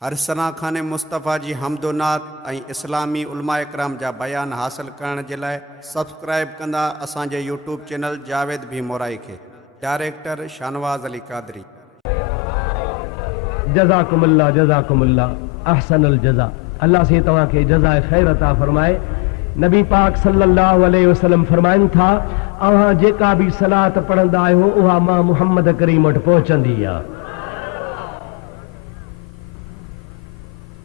हर सना खान मुस्तफ़ा जी हमदोनात ऐं इस्लामी उलमा इकराम जा बयान हासिल करण जे लाइ सब्सक्राइब कंदा असांजे यूट्यूब चैनल जावेद भी मोराई खे। डायरेक्टर शानवाज़ अली कादरी। जज़ाकुमुल्लाह अहसनुल जज़ा। अल्लाह से तव्हां खे जज़ाए ख़ैर अता फरमाए। नबी पाक सल्लल्लाहु अलैहि वसल्लम फरमाइनि था, अव्हां जेका भी सलात पढ़ंदा आहियो उहा मां मुहम्मद करीम वटि पहुचंदी आहे।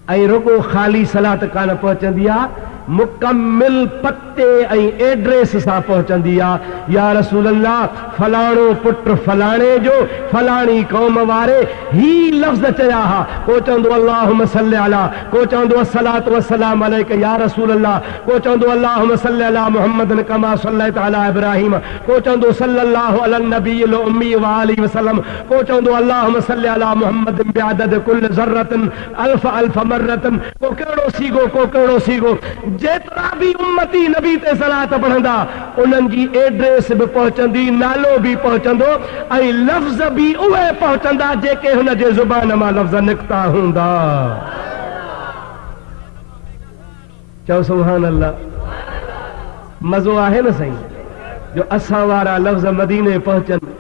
ऐं रुगो ख़ाली सलात कान पहुचंदी आहे, मुकम्मिल पते ऐं एड्रेस सां पहुचंदी आहे। या रसूल अल्लाह, फलाणो पुट फलाणे जो फलाणी क़ौम वारे ही लफ़्ज़ चया हा। को चवंदो अल्लाहुम्मा सल्लि अला, को चवंदो अस्सलातु वस्सलाम अलैक या रसूल अल्लाह, को चवंदो अल्लाहुम्मा सल्लि अला मुहम्मदिन कमा सल्लैता अला इब्राहीम, को चवंदो सल्लल्लाहु अला नबील उम्मी व आलिहि वसल्लम, को चवंदो अल्लाहुम्मा सल्लि अला मुहम्मदिन बिअदद कुल ज़र्रतिन अल्फ अल्फ मर्रतिन। को कहिड़ो सीगो, को कहिड़ो सीगो। जेतिरा भी उम्मती नबी ते सलात पढ़ंदा उन्हनि जी एड्रेस भी पहुचंदी, नालो भी पहुचंदो ऐं लफ़्ज़ भी उहे पहुचंदा जेके हुन जे ज़ुबान मां लफ़्ज़ निकिता हूंदा। चओ सुभान अल्लाह। मज़ो आहे न साईं जो असां वारा लफ़्ज़ मदीने पहुचनि,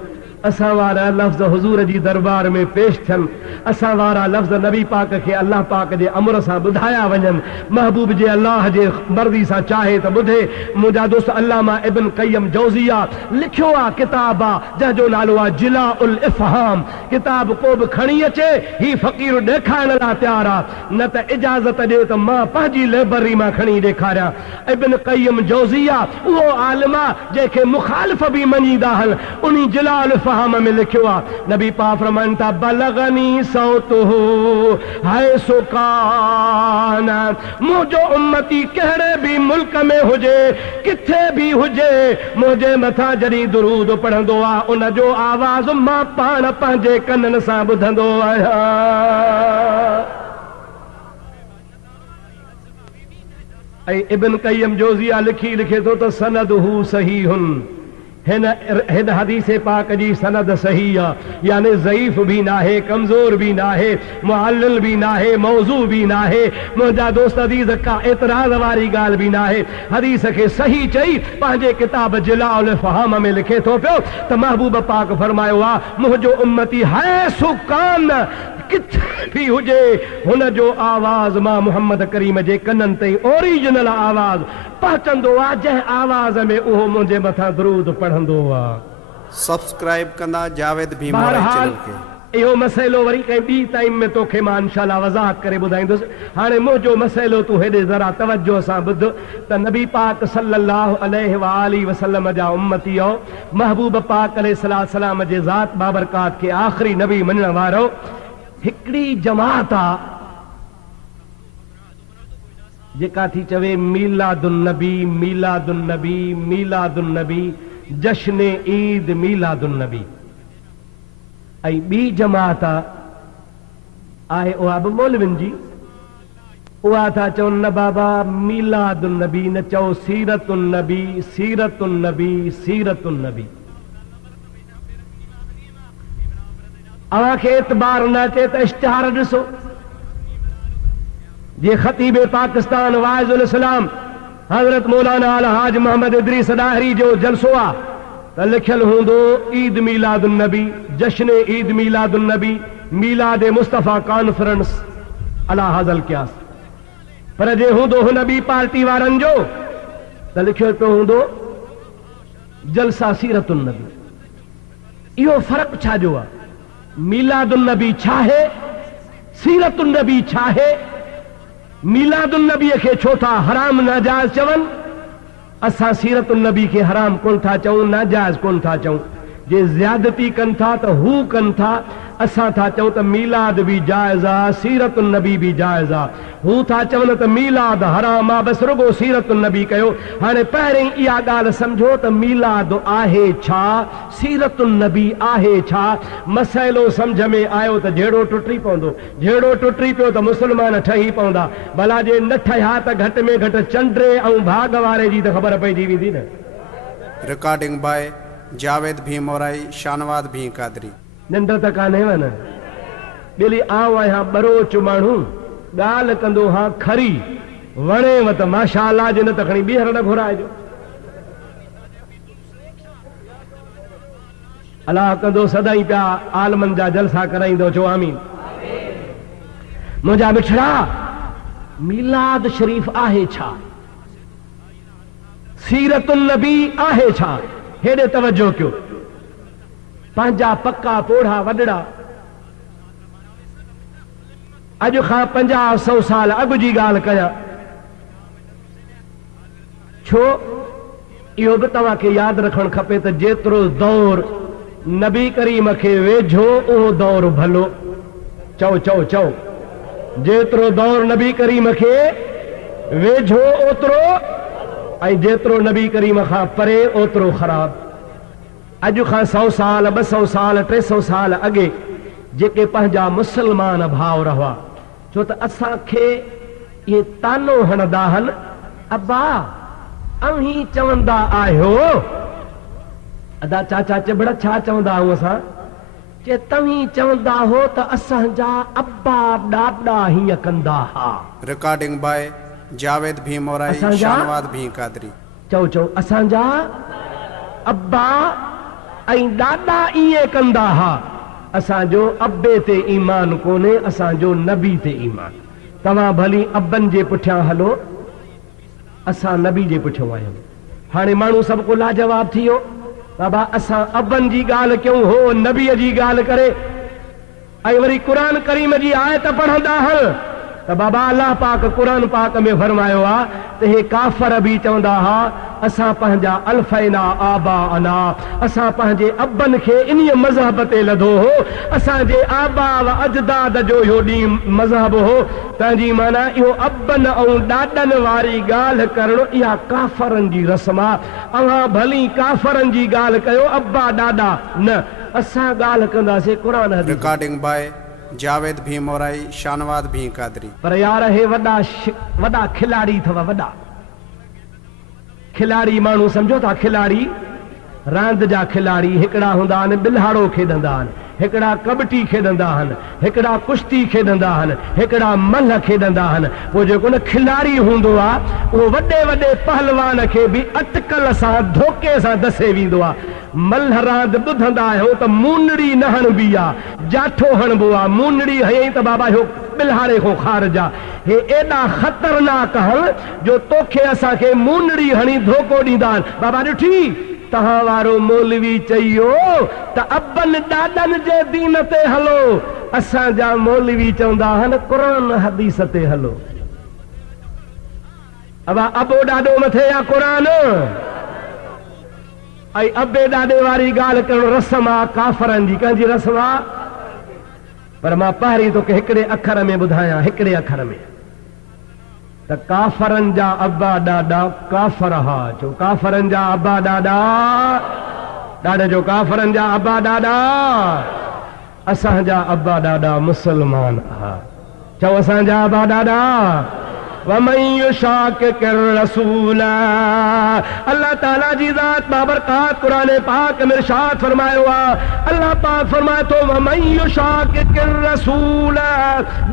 असां वारा लफ़्ज़ हुज़ूर जी दरबार में पेश थियनि, असां वारा लफ़्ज़ नबी पाक खे अल्लाह पाक जे अमर सां ॿुधाया वञनि। महबूब जे अल्लाह जे मर्ज़ी सां चाहे त ॿुधे। मुंहिंजा दोस्त अल्लामा इब्न क़य्यम जौज़िया लिखियो आहे, किताब आहे जंहिंजो नालो आहे जिलाउल इफ़हाम। किताब को बि खणी अचे, ही फ़क़ीर ॾेखारण लाइ तयारु आहे, न त इजाज़त ॾिए त मां पंहिंजी लाइब्रेरी मां खणी ॾेखारियां। इब्न क़य्यम जौज़िया उहो आलिम आहे जंहिंखे मुखालिफ़ बि मञीदा आहिनि। उन जिलाउल इफ़हाम में लिखियो आहे, नबी पाक फरमाइनि था, बलगनी सौतुहु हैसु कान। मुंहिंजो उम्मती कहिड़े भी मुल्क में हुजे, किथे भी हुजे, मुंहिंजे मथां जॾहिं दुरूद पढ़ंदो आहे उन जो आवाज़ मां पाण पंहिंजे कननि सां ॿुधंदो आहियां। ऐं इब्न क़य्यम जोज़िया लिखे थो त सनदहु सहीहुन। हिन हदीस पाक जी सनद सही आहे, यानी ज़ईफ़ भी नाहे, कमज़ोर भी नाहे, मुअल्लिल भी नाहे, मौज़ू भी नाहे। मुंहिंजा दोस्त अज़ीज़ का एतराज़ वारी ॻाल्हि भी नाहे। हदीस खे सही चई पंहिंजे किताब जिलाउल इफ़हाम में लिखे थो पियो त महबूब पाक फरमायो आहे, मुंहिंजो उम्मती हैसु कान, किथे भी हुजे, हुन जो आवाज़ मां मुहम्मद करीम जे कननि ते ओरिजिनल आवाज़ पहुचंदो आहे, जंहिं आवाज़ में उहो मुंहिंजे मथां दरूद पढ़ंदो आहे। सब्सक्राइब कंदा जावेद भी मोराई चैनल खे। इहो मसइलो वरी कंहिं ॿी टाइम में तोखे मां इंशाअल्लाह वज़ाहत करे ॿुधाईंदुसि। हाणे मुंहिंजो मसइलो तूं हेॾे ज़रा तवजो सां ॿुध त नबी पाक सल्लल्लाहु अलैहि व आलिहि वसल्लम जा उम्मती हो, महबूब पाक अलैहिस्सलातु वस्सलाम जे ज़ात बाबरकात खे आख़िरी नबी मञण वारो हिकिड़ी जमात आहे जेका थी चवे मीलादुन नबी, मीलादुन नबी, मीलादुन नबी, जश्न ईद मीलादुन नबी। ऐं ॿी जमात आहे उहा बि मौलविन जी, उहा था चवनि न बाबा मीलादुन नबी न चओ, सीरतुन नबी, सीरतुन नबी, सीरतुन नबी। अव्हां खे एतबार न अचे त इश्तिहार ॾिसो। जे ख़तीब पाकिस्तान वाइज़ुल इस्लाम हज़रत मौलाना अलहाज मोहम्मद इदरीस दाहरी जो जलसो आहे त लिखियल हूंदो ईद मीलादुन नबी, जश्न ईद मीलादुन नबी, मीलाद मुस्तफ़ा कॉन्फ्रेंस अला हाज़ल क़यास। पर जे हूंदो हुन ॿी पार्टी वारनि जो त लिखियल पियो हूंदो जलसा सीरतुन नबी। इहो फ़र्क़ु छा जो आहे? मीलादुन नबी छा आहे, सीरतुन नबी छा आहे? मीलादुन नबीअ खे छो था हराम नाजायज़ चवनि? असां सीरतुन नबी खे हराम कोन था चऊं, नाजायज़ कोन था चऊं। जे ज़्यादती कनि था त हू कनि था, असां था चऊं त मीलाद भी जाइज़ आहे, सीरतुन नबी भी जाइज़ आहे। हू था चवनि त मीलाद हराम आहे, बसि रुगो सीरतुन नबी कयो। हाणे पहिरीं इहा ॻाल्हि सम्झो त मीलाद आहे छा, सीरतुन नबी आहे छा। मसइलो सम्झ में आयो त जहिड़ो टुटी पवंदो, जहिड़ो टुटी पियो त मुस्लमान ठही पवंदा। भला जे न ठहिया त घटि में घटि चंड्रे ऐं भाग वारे जी त ख़बर पइजी वेंदी न। रिकॉर्डिंग बाय जावेद भी मोराई, शानवाज़ भी कादरी। निंड त कान्हे न। ॿिली आऊं आहियां बरोच माण्हू ॻाल्हि कंदो हा खरी वणेव त माशा अल्लाह जे न त खणी ॿीहर न घुराइजो। अलाह कंदो सदाई पिया आलमनि जा जलसा कराईंदो। चो आमीन। मुंहिंजा मिठड़ा मीलाद शरीफ़ आहे छा? सीरतुन नबी आहे छा? हेॾे तवजो कयो। पंहिंजा पक्का पोढ़ा वॾड़ा अॼु खां 50-100 साल अॻु जी ॻाल्हि कयां छो इहो बि तव्हांखे यादि रखणु खपे त जेतिरो दौर नबी करीम खे वेझो उहो दौर भलो। चओ चओ चओ जेतिरो दौर नबी करीम खे वेझो ओतिरो ऐं जेतिरो नबी करीम खां परे ओतिरो ख़राब। अॼु खां 100 साल 200 साल 300 साल अॻे जेके पंहिंजा मुसलमान भाउ रहा छो त असांखे इहे तानो हणंदा आहिनि अब्बा अहीं चवंदा आहियो। अदा चाचा चिबड़ छा चवंदा आहियूं असां जे तव्हीं चवंदा हो त असांजा अब्बा ॾाॾा हीअं कंदा हा। रिकॉर्डिंग बाय जावेद भी मोराई शानवाद भी कादरी। चओ चओ असांजा अब्बा ऐं ॾाॾा ईअं कंदा हा। असांजो अब्बे ते ईमान कोन्हे असांजो नबी ते ईमान। तव्हां भली अब्बनि जे पुठियां हलो असां नबी जे पुठियां आहियूं। हाणे माण्हू सभु को लाजवाब थी वियो बाबा असां अब्बनि जी ॻाल्हि कयूं हो नबीअ जी ॻाल्हि करे ऐं वरी क़ुर करीम जी आयत पढ़ंदा हल त बाबा अल्लाह पाक क़ुर पाक में फरमायो आहे त हे काफ़र बि चवंदा हा असां पंहिंजा अल्फैना आबा अना असां पंहिंजे अब्बनि खे इन्हीअ मज़हब ते लधो हो। असांजे आबा व अजदाद जो इहो ॾींहुं मज़हब हो। तंहिंजी माना इहो अब्बनि ऐं ॾाॾनि वारी ॻाल्हि करणु इहा काफ़रनि जी रस्म आहे। अव्हां भली काफ़रनि जी ॻाल्हि कयो अब्बा ॾाॾा न असां ॻाल्हि कंदासीं क़ुर हदीस। रिकॉर्डिंग बाय जावेद भी मोराई शानवाद भी कादरी। पर यार हे वॾा खिलाड़ी अथव वॾा खिलाड़ी माण्हू सम्झो था खिलाड़ी रांदि जा खिलाड़ी हिकिड़ा हूंदा आहिनि बिल्हाड़ो खेॾंदा आहिनि हिकिड़ा कबड्डी खेॾंदा आहिनि हिकिड़ा कुश्ती खेॾंदा आहिनि हिकिड़ा मल्ह खेॾंदा आहिनि। पोइ जेको न खिलाड़ी हूंदो आहे उहो वॾे वॾे पहलवान खे बि अटकल सां धोखे सां दसे वेंदो आहे। मल्ह रांदि ॿुधंदा आहियूं त मूनड़ी न हणबी आहे जाठो हणबो आहे मूनड़ी हयईं त बाबा इहो बिल्हाड़े खां ख़ारिज आहे। हे एॾा ख़तरनाक आहिनि जो तोखे असांखे मूनड़ी हणी धोखो ॾींदा आहिनि। बाबा ॾिठी तहां वारो मौलवी चयो त अब्बनि ॾाॾनि जे दीन ते हलो असांजा मौलवी चवंदा आहिनि क़ुर हदीस ते हलो। अब अबो ॾाॾो मथे या क़ुर ऐं अबे ॾाॾे वारी ॻाल्हि करणु रस्म आहे काफ़रनि जी। कंहिंजी रस्म आहे? पर मां पहिरीं तोखे हिकिड़े अखर में ॿुधायां हिकिड़े अखर में त काफ़रनि जा अब्बा ॾाॾा काफ़र हा। चो काफ़रनि जा अब्बा ॾाॾा ॾाॾे जो काफ़रनि जा अब्बा ॾाॾा असांजा अब्बा ॾाॾा मुसलमान हा। चओ असांजा अब्बा ॾाॾा वमन युशाकिर रसूल अल्लाह ताला जी ज़ात बाबरकात कुरान पाक में इरशाद फरमायो आहे। अल्लाह पाक फरमाए थो वमन युशाकिर रसूल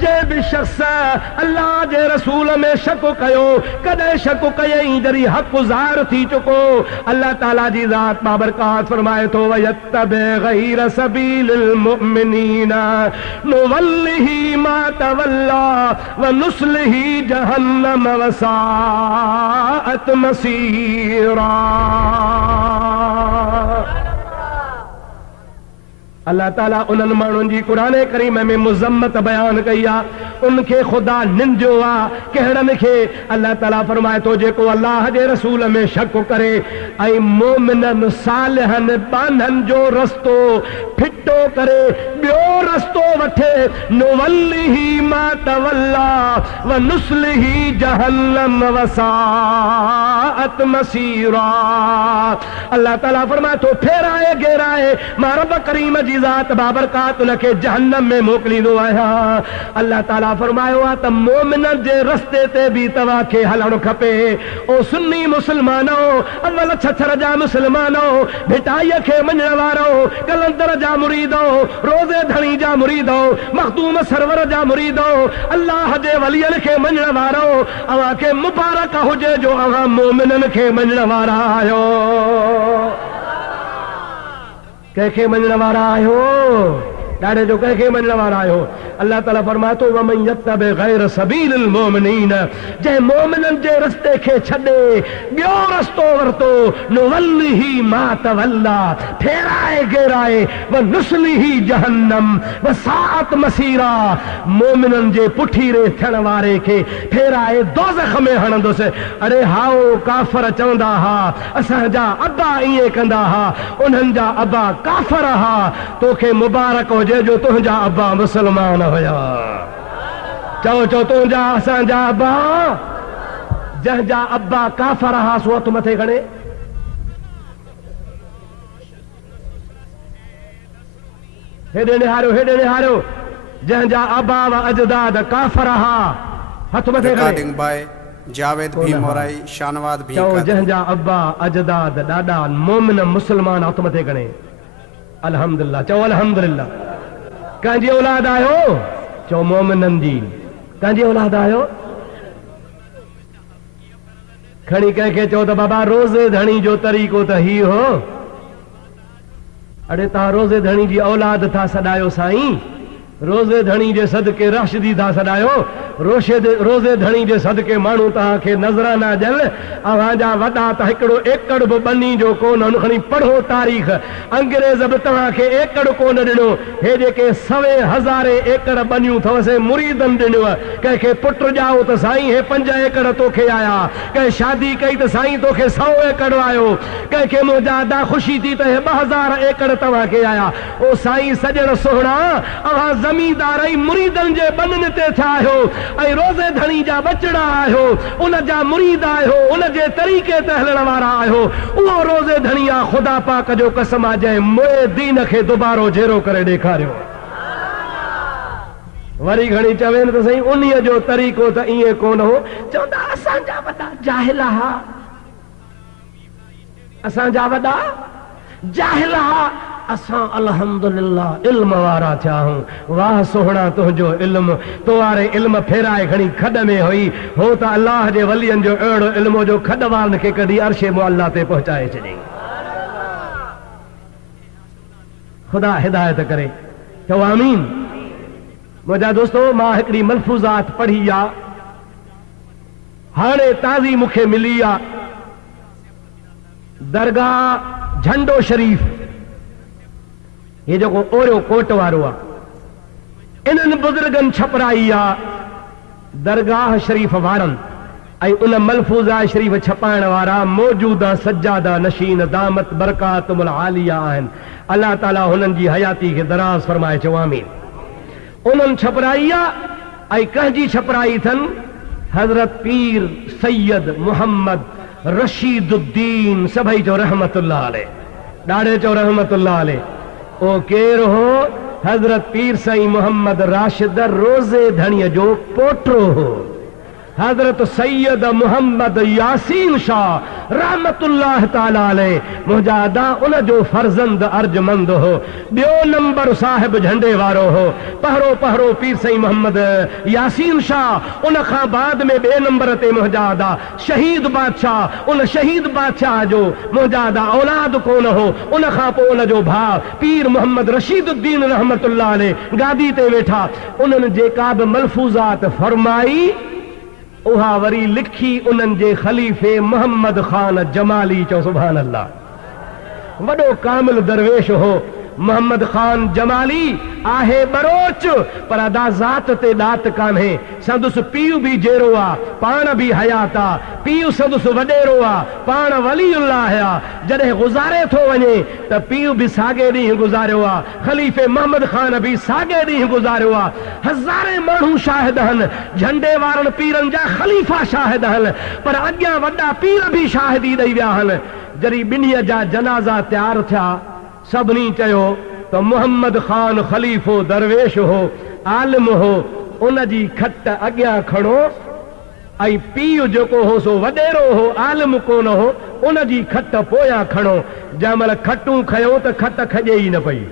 जे भी शख्स अल्लाह जे रसूल में शक कयो कॾहिं शक कयई जॾहिं हक़ ज़ाहिर थी चुको अल्लाह ताला जी ज़ात बाबरकात फरमाए थो वयत्तबि गैर सबीलिल मुमिनीन नुवल्लिही मा तवल्ला व नुस्लिही जहन्नम वसाअत मसीरा। अल्लाह ताला उन्हनि माण्हुनि जी क़ुरान करीम में मुज़म्मत बयान कई आहे उनखे ख़ुदा निंदियो आहे। कहिड़नि खे? अल्लाह ताला फरमाए थो जेको अल्लाह जे रसूल में शक करे ऐं मोमिननि सालिहनि बाननि जो रस्तो फिटो करे ॿियो रस्तो वठे नुवल्लिही मा तवल्ला व नुस्लिही जहन्नम वसाअत मसीरा। अल्लाह ताला फरमाए तो फेराए घेराए मां रब करीम जी ज़ात बाबरकात उनखे जहन्नम में मोकिलींदो आहियां। अल्लाह ताला फरमायो आहे त मोमिननि जे रस्ते ते बि तव्हांखे हलणु खपे। ओ सुन्नी मुस्लमानो, अव्वल छछर जा मुस्लमानो, भिटाईअ खे मञण वारो, कलंदर जा मुरीदो, रोज़े धणी जा मुरीदो, मखदूम सरवर जा मुरीदो, अल्लाह जे वलियन खे मञण वारो, अव्हां खे मुबारक हुजे जो अव्हां मोमिननि खे मञण वारा आहियो। कंहिंखे मञण वारा आहियो? ॾाढे जो कंहिंखे मञण वारा आहियो। अल्लाह ताला फरमाए थो वमन यत्तबि गैर सबीलिल मोमिनीन, जंहिं मोमिननि जे रस्ते खे छॾे ॿियो रस्तो वरितो, नुवल्लिही मा तवल्ला, फेराए घेराए, व नुस्लिही जहन्नम वसाअत मसीरा, मोमिननि जे पुठीरे थियण वारे खे फेराए दोज़ख में हणंदुसि। अरे हाओ काफ़र चवंदा हा असांजा अबा ईअं कंदा हा, उन्हनि जा अबा काफ़र हा, तोखे मुबारक हुजे जो तुंहिंजा अबा मुसलमान हुया। चओ चओ तुंहिंजा असांजा अबा, जंहिंजा अबा काफ़र हा सो हथ मथे खणे। हेॾे निहारियो, हेॾे निहारियो, जंहिंजा अबा व अजदाद काफ़र हा, हथ मथे खणे। रिकॉर्डिंग बाय जावेद भी मोराई, शानवाद भी। चओ जंहिंजा अबा अजदाद ॾाॾा मोमिन मुसलमान, हथ मथे खणे। अल्हम्दुलिल्लाह, चओ अल्हम्दुलिल्लाह। कंहिंजी औलाद आहियो? चओ मोमिननि जी। कंहिंजी औलाद आहियो? खणी कंहिंखे चओ त बाबा रोज़े धणी जो तरीक़ो त ही हो। अड़े तव्हां रोज़े धणी जी औलाद था सॾायो साईं, रोज़े धणी जे सदके राशिदी था सॾायो, रोज़े धणी जे सदके माण्हू तव्हांखे नज़राना ॾियनि। अव्हांजा वॾा त हिकिड़ो एकड़ बि ॿनी जो कोन, हुन खणी पढ़ो तारीख़, अंग्रेज़ बि तव्हांखे एकड़ कोन ॾिनो। हे जेके 100,000 एकड़ ॿनियूं अथवसि मुरीदनि ॾिनिव। कंहिंखे पुट ॼाओ त साईं हे 5 एकड़ तोखे आया, कंहिं शादी कई त साईं तोखे 100 एकड़ आयो, कंहिंखे मुंहिंजा ख़ुशी थी त हे 2000 एकड़ तव्हांखे आया। ओ साईं सॼण सोहणा, अव्हां ज़मींदार ऐं मुरीदनि जे ॿननि ते थिया आहियो ऐं रोज़े धणी जा बचड़ा आहियो, उन जा मुरीद आहियो, उन जे तरीक़े ते हलण वारा आहियो। उहो रोज़े धणी आहे ख़ुदा पाक जो कसम आहे जंहिं मोए दीन खे दुबारो जहिड़ो करे ॾेखारियो। वरी घणी चवेनि त साईं उन्हीअ जो तरीक़ो त ईअं कोन हो। चवंदा असांजा वॾा जाहिल हा, असांजा वॾा जाहिल हा, असां अल्हम्दुलिल्लाह इल्म वारा थिया आहियूं। वाह सोहणा तुंहिंजो इल्म, तो वारे इल्म फेराए खणी खॾ में हुई, हो त अल्लाह जे वलियनि जो अहिड़ो इल्म जो खॾ वारनि खे कढी अर्शे मुअल्ला ते पहुचाए छॾियईं। ख़ुदा हिदायत करे। चओ आमीन। मुंहिंजा दोस्तो, मां हिकिड़ी मलफूज़ात पढ़ी आहे, हाणे ताज़ी मूंखे मिली आहे। दरगाह झंडो शरीफ़, ये जेको ओरियो कोट वारो आहे, इन्हनि बुज़ुर्गनि छपराई आहे दरगाह शरीफ़ वारनि, ऐं उन मलफूज़ा शरीफ़ छपाइण वारा मौजूदा सज्जादा नशीन दामत बरकातुल आलिया आहिनि। अल्लाह ताला हुननि जी हयाती खे दराज़ फरमाए। चओ आमीन। उन्हनि छपराई आहे, ऐं कंहिंजी छपराई अथनि? हज़रत पीर सैयद मोहम्मद रशीदुद्दीन, सभई चओ रहमतुल्लाह अलैह। ॾाढे चओ रहमतुल्लाह अलैह। ओ केरु हो? हज़रत पीर साईं मोहम्मद राशिद रोज़े धणीअ जो पोटो हो। हज़रत सैयद मोहम्मद यासीन शाह रहमतुल्लाह ताला अलैह मुंहिंजा अदा उन जो फर्ज़ंद अर्जमंद हो। ॿियो नंबर साहिब झंडे वारो हो। पहिरों पीर साईं मोहम्मद यासीन शाह, उन खां बाद में ॿिए नंबर ते मुंहिंजा अदा शहीद बादशाह। उन शहीद बादशाह जो मुंहिंजा अदा औलाद कोन हो। उन खां पोइ उन जो भाउ पीर मोहम्मद रशीदुद्दीन रहमतुल्लाह अलैह गादी ते वेठा। उन्हनि जेका बि मलफूज़ात फरमाई उहा वरी लिखी उन्हनि जे ख़लीफ़े मोहम्मद ख़ान जमाली। चओ सुभान अल्लाह। वॾो कामिल दरवेश हो। मोहम्मद खान जमाली आहे बरोच पर अदा ज़ात ते दात कान्हे। संदुस पीउ भी जेरो आ पाण भी हयात आ, पीउ संदुस वडेरो आ पाण वलीउल्लाह आ। जॾहिं गुज़ारे थो वञे त पीउ भी साॻे ॾींहुं गुज़ारियो आ, ख़लीफ़े मोहम्मद खान भी साॻे ॾींहुं गुज़ारियो आ। हज़ारे माण्हू शाहिद आहिनि, झंडे वारनि पीरनि जा ख़लीफ़ा शाहिद आहिनि, पर अॻियां वॾा पीर भी शाहिदी ॾेई विया आहिनि। जॾहिं ॿिन्हीअ जा जनाज़ा तयारु थिया सभिनी चयो त मोहम्मद खान ख़लीफ़ो दरवेश हो, आलिम हो, उन जी खट अॻियां खणो ऐं पीउ जेको हो सो वॾेरो हो, आलिम कोन हो, उन जी खट पोयां खणो। जंहिं महिल खटूं खयूं त खट खॼे ई न पई,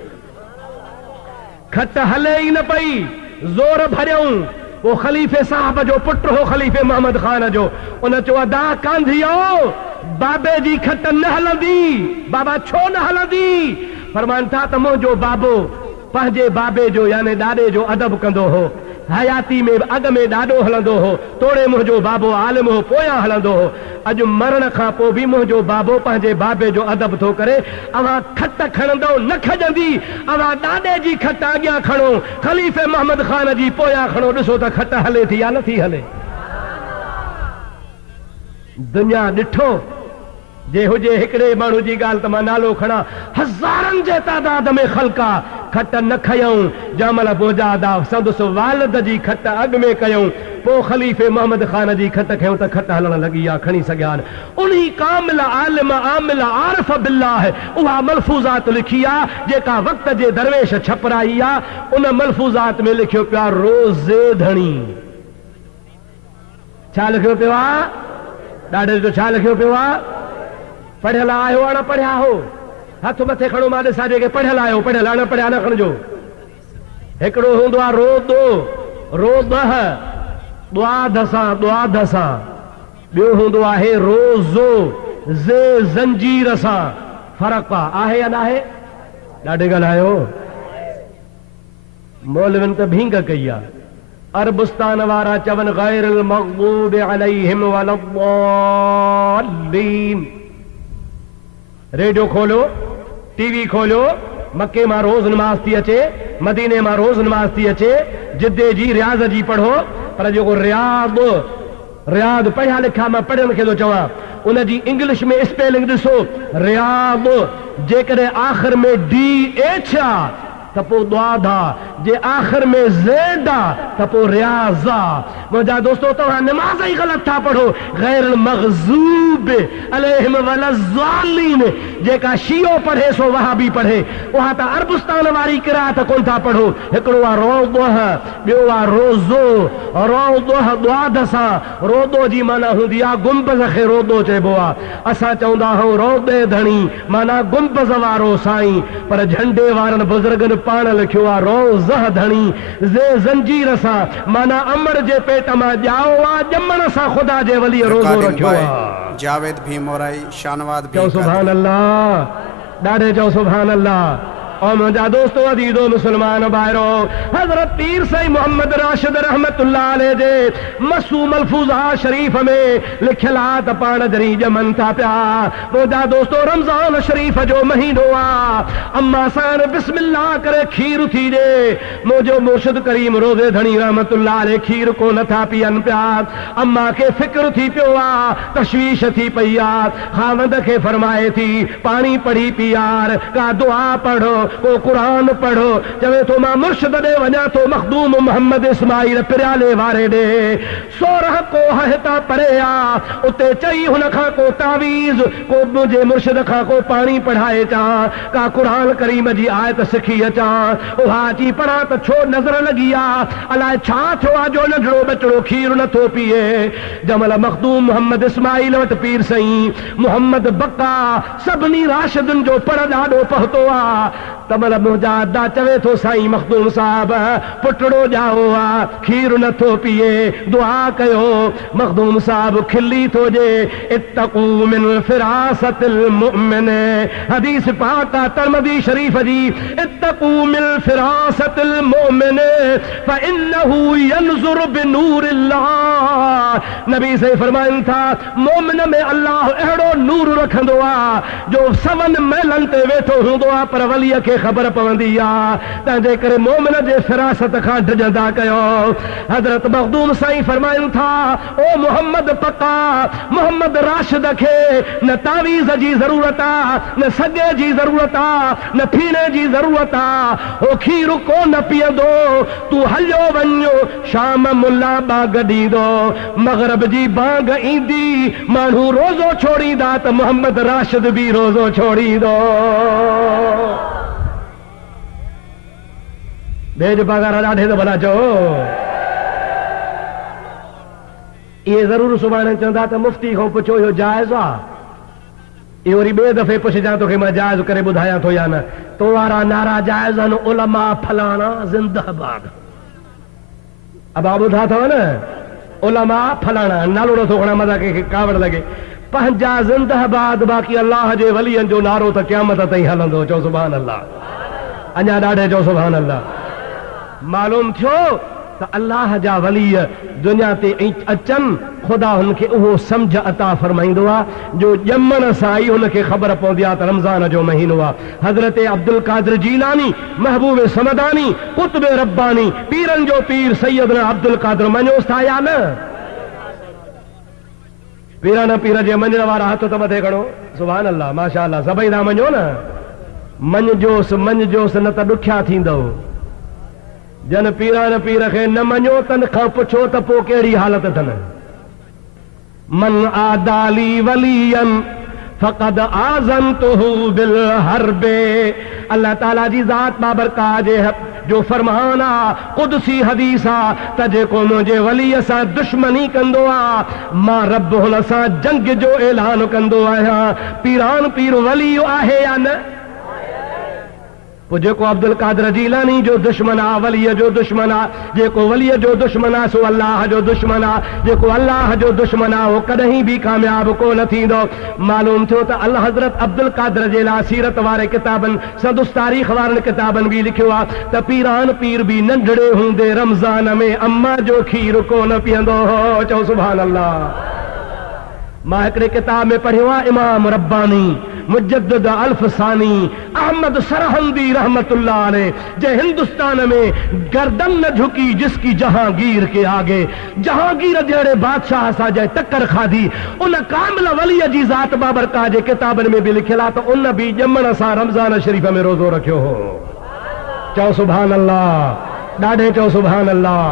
खट हले ई न पई, ज़ोर भरियऊं। वो ख़लीफ़े साहब जो पुटु हो, ख़लीफ़े मोहम्मद खान जो, उन चयो अदा कांधियो बाबे जी खट न हलंदी। बाबा छो न हलंदी? फरमाइनि था त मुंहिंजो बाबो पंहिंजे बाबे जो यानी ॾाॾे जो अदब कंदो हो, हयाती में अॻ में ॾाढो हलंदो हो, तोड़े मुंहिंजो बाबो आलिम हो पोयां हलंदो हो। अॼु मरण खां पोइ बि मुंहिंजो बाबो पंहिंजे बाबे जो अदब थो करे। अवां खट खणंदो न खॼंदी, अवां ॾाॾे जी खट अॻियां खणो, ख़लीफ़े मोहम्मद खान जी पोयां खणो, ॾिसो त खट हले थी या नथी हले। दुनिया ॾिठो जे हुजे हिकिड़े माण्हू जी ॻाल्हि त मां नालो खणा, हज़ारनि जे तादाद में ख़ल्का खट न खयऊं। जंहिं महिल बोजादा संदुसि वालिद जी खट अॻ में कयऊं, पोइ ख़लीफ़े मोहम्मद खान जी खट खयूं त खट हलण लॻी आहे, खणी सघिया आहिनि। उन्ही कामिल आलिम आमिल आरिफ बिल्लाह उहा मलफूज़ात लिखी आहे जेका वक़्त जे दरवेश छपराई आहे। उन मलफूज़ात में लिखियो पियो आहे रोज़े धणी। छा लिखियो पियो आहे? ॾाढे जो छा लिखियो पियो आहे? पढ़ियल आहियो न पढ़िया हो? हथ मथे खणो, मां ॾिसां जेके पढ़ियल आहियो, पढ़ियल न पढ़िया न खणिजो। हिकिड़ो हूंदो आहे रोदो, रोदह द्वाद सां, ॿियो हूंदो आहे रोज़ो ज़े ज़ंजीर सां। फ़र्क़ु आहे या न आहे? ॾाढे ॻाल्हायो। मौलविन त भींग कई आहे। अरबुस्तान वारा चवनि गैरिल मग़्दूबि अलैहिम वलद्दालीन। रेडियो खोलो, टीवी खोलो, मक्के मां रोज़ नमाज थी अचे, मदीने मां रोज़ नमाज थी अचे, जिद्दे जी रियाज़ जी पढ़ो, पर जेको रियाद पढ़िया लिखा मां पढ़ियल खे थो चवां, उन जी इंग्लिश में स्पेलिंग ॾिसो, रियाद जेकॾहिं आख़िर में DH आ त पोइ द्वाद आ, जे आख़िर में ज़ेड आ त पोइ रियाज़ आ। मुंहिंजा दोस्तो तव्हां नमाज़ ई ग़लति था पढ़ो। गैरिल मग़ज़ूब अलैहिम वलद्दालीन जेका शियो पढ़े सो वहाबी पढ़े, उहा त अरबुस्तान वारी क़िराअत कोन था पढ़ो। हिकिड़ो आहे रोज़ोह, ॿियो आहे रोज़ो। रोज़ोह द्वाद सां, रोदो जी माना हूंदी आहे गुंबज़ खे रोदो चइबो आहे। असां चवंदा आहियूं रोदे धणी माना गुंबज़ वारो साईं, पर झंडे वारनि बुज़ुर्गनि पाण लिखियो आहे रोज़ह धणी ज़े ज़ंजीर सां, माना अमड़ जे पेट मां ॼाओ आहे, ॼमण सां ख़ुदा जे वली रोज़ो रखियो आहे। जावेद भी मोराई, शानवाद भी। चओ सुभान अल्लाह, ॾाढे चओ सुभान अल्लाह। और मुंहिंजा दोस्तो अदीदो मुसलमान भाइरो, हज़रत पीर साईं मोहम्मद राशिद रहमतुल्लाह अलैह जे मसू मलफूज़ा शरीफ़ में लिखियल आहे त पाण जरी ॼमनि था पिया। मुंहिंजा दोस्तो रमज़ान शरीफ़ जो महीनो आहे, अम्मा साण बिस्मिल्लाह करे खीर थी ॾे। मुंहिंजो मुर्शिद करीम रोज़े धणी रहमतुल्लाह अलैह खीर को नथा पीअनि पिया। अम्मा खे फिक्र थी पियो आहे, तशवीश थी पई आहे। ख़ावंद खे फरमाए थी पाणी पढ़ी पियार, का दुआ पढ़ो, को कुरान पढ़ो। चवे तो मां मुर्शिद ॾे वञा तो मखदूम मोहम्मद इस्माइल पिराले वारे ॾे 16 कोह हितां परे आ, उते चई हुन खां को तावीज़, को मुंहिंजे मुर्शिद खां को पाणी पढ़ाए चा, का कुरान करीम जी आयत सिखी अचा। उहा अची पढ़ा त छो नज़र लॻी आ, अलाए छा थियो आहे जो नंढड़ो बचड़ो खीर नथो पीए। जमल मखदूम मोहम्मद इस्माइल वटि पीर साईं मोहम्मद बक्का सभिनी राशिदुनि जो पर ॾाढो पहुतो आहे। तमल मुंहिंजा अदा चवे थो साईं मखदूम साहब पुटड़ो ॼाओ आहे, खीर नथो पीए, दुआ कयो। मखदूम साहब खिली थो जे इत्तकू मिन फिरासतिल मुमिन, हदीस पाक आहे तिरमिज़ी शरीफ जी, इत्तकू मिन फिरासतिल मुमिन मुमिन फइन्नहु यनजुरु बिनूरिल्लाह। नबी से फरमाइन था मोमिन में अल्लाह अहिड़ो नूर रखंदो आ जो सवन महलन ते वेठो हूंदो आ पर वलीअ खे ख़बर पवंदी आ। तंहिंजे करे मोमिन जे फिरासत खां डिॼंदा कयो। हज़रत मखदूम साईं फरमाइन था ओ मोहम्मद पक्का मोहम्मद राशिद खे न तावीज़ जी ज़रूरत आ, न सॻे जी ज़रूरत आ, न फीणे जी ज़रूरत आ। ओ खीरु को न पीअंदो, तूं हलियो वञो शाम मुला बाग ॾींदो, मग़रिब जी बांग ईंदी माण्हू रोज़ो छोड़ींदा त मोहम्मद राशिद बि रोज़ो छोड़ींदो। भेज पगार ॾाढे त भला चओ। ये ज़रूर सुभाणे चवंदा त मुफ्ती खां पुछो इहो जाइज़ आहे। इहो वरी ॿिए दफ़े पुछजां तोखे मां जाइज़ करे ॿुधायां थो या न। तो वारा नारा जाइज़ आहिनि उलमा फलाणा ज़िंदाबाद। अब आप ॿुधा अथव न उलमा फलाणा नालो नथो खणा मज़ा कंहिंखे कावड़ लॻे। पंहिंजा ज़िंदाबाद बाक़ी अल्लाह जे वलियनि जो नारो त क़यामत ताईं हलंदो। चओ सुभान अल्लाह। अञा ॾाढे चओ सुभान अल्लाह। मालूम थियो त अल्लाह जा वली दुनिया ते अचनि ख़ुदा हुनखे उहो सम्झ अता फरमाईंदो आहे जो ॼमण सां ई हुनखे ख़बर पवंदी आहे त रमज़ान जो महीनो आहे। हज़रत अब्दुल कादिर जीलानी महबूब समदानी कुतुब रब्बानी पीरनि जो पीर सैयदना अब्दुल कादिर मञोसि था या न? पीरनि पीर जे मञण वारा हथ त मथे खणो। सुभान अल्लाह माशा अल्लाह सभई था मञो न। मञजोसि मञजोसि न त ॾुखिया थींदव। जन पीरान पीर खे न मञो तन खां पुछो त पोइ कहिड़ी हालत अथनि। मन आदाली वलियन फक़द आज़नतुहु बिल हर्बे। अल्लाह ताला जी ज़ात बाबरकात जो फरमान आ कुदसी हदीस आ त जेको मुंहिंजे वलीअ सां दुश्मनी कंदो आ मां रब हुन सां जंग जो ऐलान कंदो आहियां। पीरान पीर वली आहे या न? जेको अब्दुल कादिर जीलानी जो दुश्मन आ वलीअ जो दुश्मन आ, जेको वलीअ जो दुश्मन आ सो अल्लाह जो दुश्मन आ। जेको अल्लाह जो दुश्मन आ वो कॾहिं बि कामयाब कोन थींदो। मालूम थियो त अल्लाह हज़रत अब्दुल कादिर जे लाइ सीरत वारे किताबनि संदुस तारीख़ वारनि किताबनि बि लिखियो आहे त पीरान पीर बि नंढड़े हूंदे रमज़ान में अम्मा जो खीर कोन पीअंदो हो। चओ सुभान अल्लाह। मां हिकिड़े किताब में पढ़ियो आहे इमाम रब्बानी मुजद्दिद अल्फसानी अहमद सरहंदी रहमतुल्लाह अलैह जे हिंदुस्तान में गर्दन न झुकी जिसकी जहांगीर के आगे। जहांगीर जहिड़े बादशाह सां जंहिं टक्कर खाधी उन कामिल वलीअ जी ज़ात बाबरकात जे किताबनि में बि लिखियलु आहे त उन बि ॼमण सां रमज़ान शरीफ़ में रोज़ो रखियो हो। चओ सुभान अल्लाह। ॾाढे चओ सुभान अल्लाह।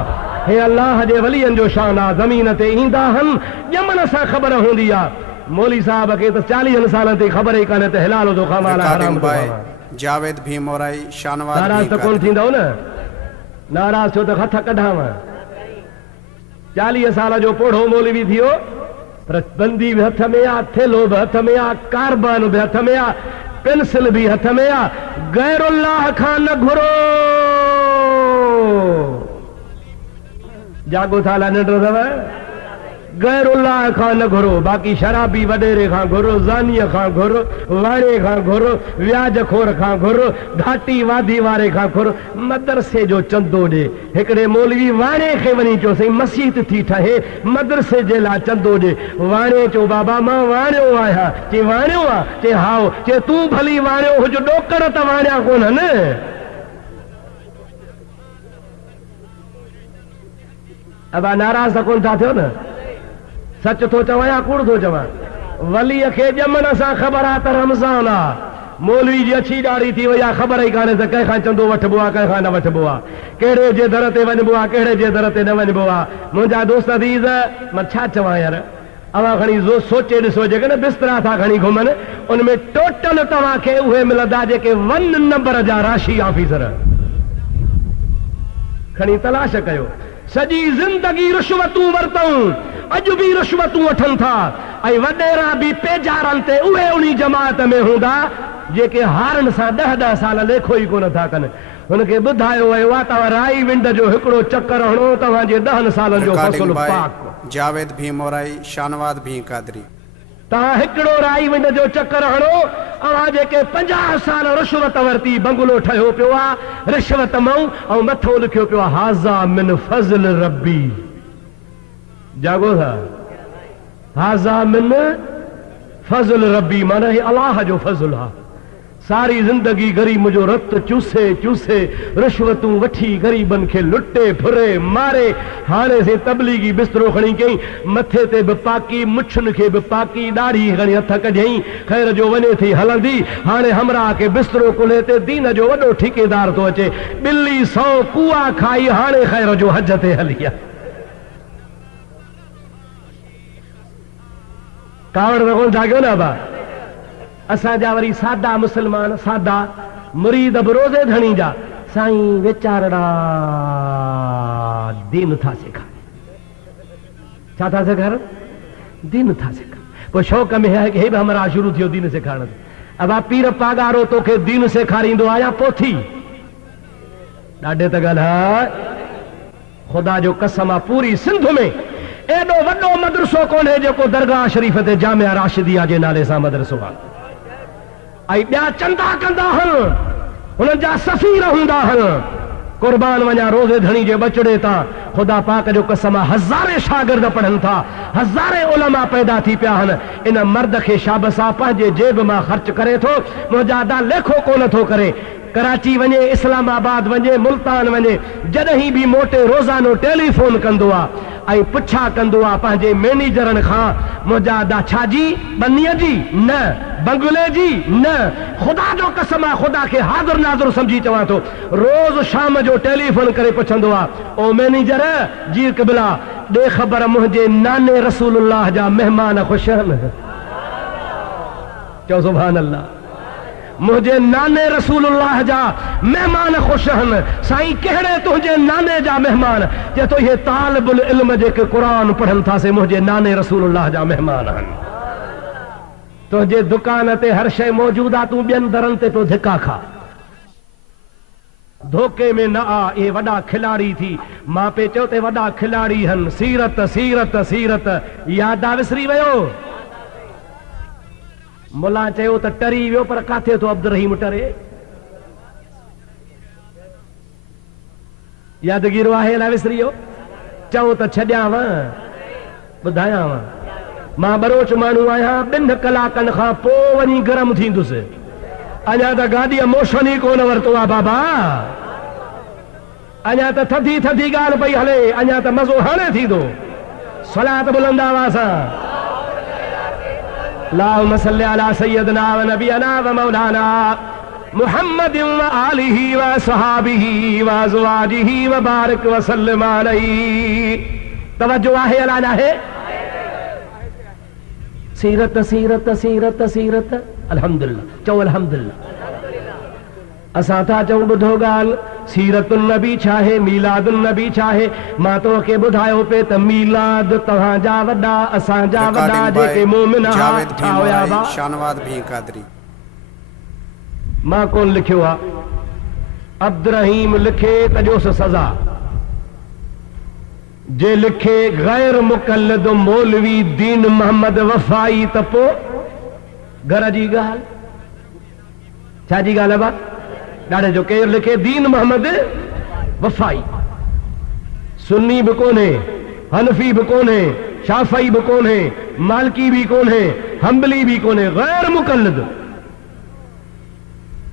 हे अल्लाह जे वलियनि जो शान आहे। ज़मीन ते ईंदा आहिनि ॼमण सां ख़बर हूंदी आहे। मौली साहब खे त 40 सालनि ते ख़बर ई कान्हे त हिलाल जो खावाला हराम थो खावां। जावेद भीमोराई शानवाद नाराज़ त कोन थींदव न? नाराज़ थियो त हथ कढाव। 40 साल जो पोढ़ो मौलवी थियो पर बंदी बि हथ में आ, थेलो बि हथ में आ, कारबान बि हथ में आ, पेंसिल बि हथ में आ। गैरुल्लाह खां न घुरो। जागो था ला निंड अथव। गैरुल्लाह खां न घुरो। बाक़ी शराबी वडेरे खां घुरो, ज़ानीअ खां घुरो, वारे खां घुरो, व्याज खोर खां घुरो, घाटी वादी वारे खां घुरो। मदरसे जो चंदो ॾे। हिकिड़े मौलवी वाणे खे वञी चयो साईं मस्जिद थी ठहे मदरसे जे लाइ चंदो ॾे। वाणे चयो बाबा मां वाणियो आहियां। चई वाणियो आहे? चई हाओ। चई तूं भली वाणियो हुज ॾोकर त वाणिया कोन्हनि। अब नाराज़ त कोन था थियो न? सच थो चवां या कूड़ थो चवां? वलीअ खे ॼमण सां ख़बर आहे त रमज़ान आहे। मौलवी जी अछी ॾाढ़ी थी वई आहे ख़बर ई कान्हे त कंहिंखां चंदो वठिबो आहे कंहिंखां न वठिबो आहे, कहिड़े जे दर ते वञिबो आहे कहिड़े जे दर ते न वञिबो आहे। मुंहिंजा दोस्त अज़ीज़ मां छा चवां यार, अवां खणी सोचे ॾिसो जेके न बिस्तरा था खणी घुमनि उनमें टोटल तव्हांखे उहे मिलंदा जेके 1 नंबर जा राशि ऑफिसर। खणी तलाश कयो। सॼी ज़िंदगी रिश्वतूं वरितऊं, अॼु बि रिश्वतूं वठनि था ऐं वॾेरा बि पेजारनि ते उहे उन जमात में हूंदा जेके हारनि सां 10-10 साल लेखो ई कोन था कनि। हुनखे ॿुधायो वियो आहे तव्हां राई विंड जो हिकिड़ो चकर हणो तव्हांजे 10 सालनि जो फ़सुलु पाक। जावेद भीमोराई शानवाद भी कादरी। तव्हां हिकिड़ो राई विंड जो चकर हणो अवां जेके 50 साल रिश्वत वरती बंगलो ठहियो पियो आहे रिश्वत मां ऐं मथो लिखियो पियो आहे हाज़ा मिन फज़ल रब्बी। जागो था हाज़ा मिन फज़ल रब्बी माना हे अल्लाह जो फज़ल आहे। सारी जिंदगी गरीब मुझो रत चूसे चूसे रिश्वतूं वठी गरीबन खे लुटे फुरे मारे हाणे से तबलीगी बिस्तरो खणी कई मथे ते बि पाकी मुछन खे बि पाकी दाढ़ी खणी हथ कढियई ख़ैर जो वञे थी हलंदी हाणे हमरा के बिस्तरो कुल्हे ते दीन जो वॾो ठेकेदार थो अचे ॿिली 100 कुआ खाई हाणे ख़ैर जो हज ते हली आहे। कावड़ में कोन जागियो न बा असांजा वरी सादा मुसलमान सादा मुरीद बि रोज़े धणी जा साईं वीचारड़ा दीन था सेखारे छा था सेखारनि दीन था सेखारनि पोइ शौक़ में है कि हे बि हमरा शुरू थियो दीन सेखारण अब आ पीर पागारो तोखे दीन सेखारींदो आया पोथी ॾाढे त ॻाल्हि आहे ख़ुदा जो कसम आहे पूरी सिंध में एॾो वॾो मदरसो कोन्हे जेको दरगाह शरीफ़ ते जामिया राशिदिया जे नाले सां मदरसो आहे ऐं ॿिया चंदा कंदा आहिनि हुननि जा सफ़ीर हूंदा आहिनि कुर्बान वञा रोज़े धणी जे बचड़े तां ख़ुदा पाक जो कसम आहे हज़ारे शागिर्द पढ़नि था हज़ारे उलमा पैदा थी पिया आहिनि इन मर्द खे शाबसा पंहिंजे जेब मां ख़र्च करे थो मुंहिंजा दा लेखो कोन थो करे कराची वञे इस्लामाबाद वञे मुल्तान वञे जॾहिं बि मोटे रोज़ानो टेलीफोन कंदो आहे ऐं पुछा कंदो आहे पंहिंजे मैनेजरनि खां मुंहिंजा दा छाजी बनीअ जी न बंगले जी न ख़ुदा जो कसम आहे ख़ुदा खे हाज़िर नाज़िर सम्झी चवां थो रोज़ शाम जो टेलीफोन करे पुछंदो आहे ओ मैनेजर जी क़िबला ॾे ख़बर मुंहिंजे नाने रसूलुल्लाह जा महिमान ख़ुशि आहिनि चओ सुभान अल्लाह मुझे नाने रसूलुल्लाह जा मेहमान खुश आहिनि साईं कहिड़े तुंहिंजे नाने जा मेहमान जे तो ये तालिबुल इल्म जेके क़ुरान पढ़नि था से मुझे नाने रसूलुल्लाह जा मेहमान आहिनि तुंहिंजे दुकान ते हर शइ मौजूद आहे तूं ॿियनि दरनि ते तो धिका खा धोखे में न आ ये वॾा खिलाड़ी थी मां पे चयो ते वॾा खिलाड़ी आहिनि सीरत सीरत सीरत यादि आहे विसरी वियो मुला चयो त टरी वियो पर काथे तो अब्दुल रहीम टरे यादगिरो आहे अलाए विसरी वियो चओ त छॾियांव ॿुधायांव मां बरोच माण्हू आहियां 2 कलाकनि खां पोइ वञी गरम थींदुसि अञा त गाॾीअ मोशन ई कोन वरितो आहे बाबा अञा त थधी थधी ॻाल्हि पई हले अञा त मज़ो हाणे थींदो सलात बुलंद आवाज़ सां अल्लाहुम्मा सल्लि अला सय्यदना व नबियना व मौलाना मुहम्मद व आलिहि व सहाबिहि व अज़वाजिहि व बारिक व सल्लिम अलैहि तवज्जो आहे अला नाहे सीरत सीरत सीरत सीरत अल्हम्दुलिल्लाह चओ अल्हम्दुलिल्लाह असां था चऊं ॿुधो ॻाल्हि सीरतुन नबी छाहे मीलादुन नबी छाहे मां तोखे ॿुधायो पे त मीलाद तव्हांजा वॾा असांजा वॾा जेके मोमिन छा हुया बा शानवाद भी कादरी मां कोन लिखियो आहे अब्दुल रहीम लिखे त ॾियोसि सज़ा जे लिखे गैर मुक़ल्लिद मौलवी दीन मोहम्मद वफ़ाई त पोइ घर जी ॻाल्हि छा जी ॻाल्हि आहे बा ॾाढे जो केरु लिखे दीन मोहम्मद वफ़ाई सुन्नी भी कोन्हे हनफी भी कोन्हे शाफ़ई भी कोन्हे मालिकी भी कोन्हे हम्बली भी कोन्हे गैर मुक़ल्लिद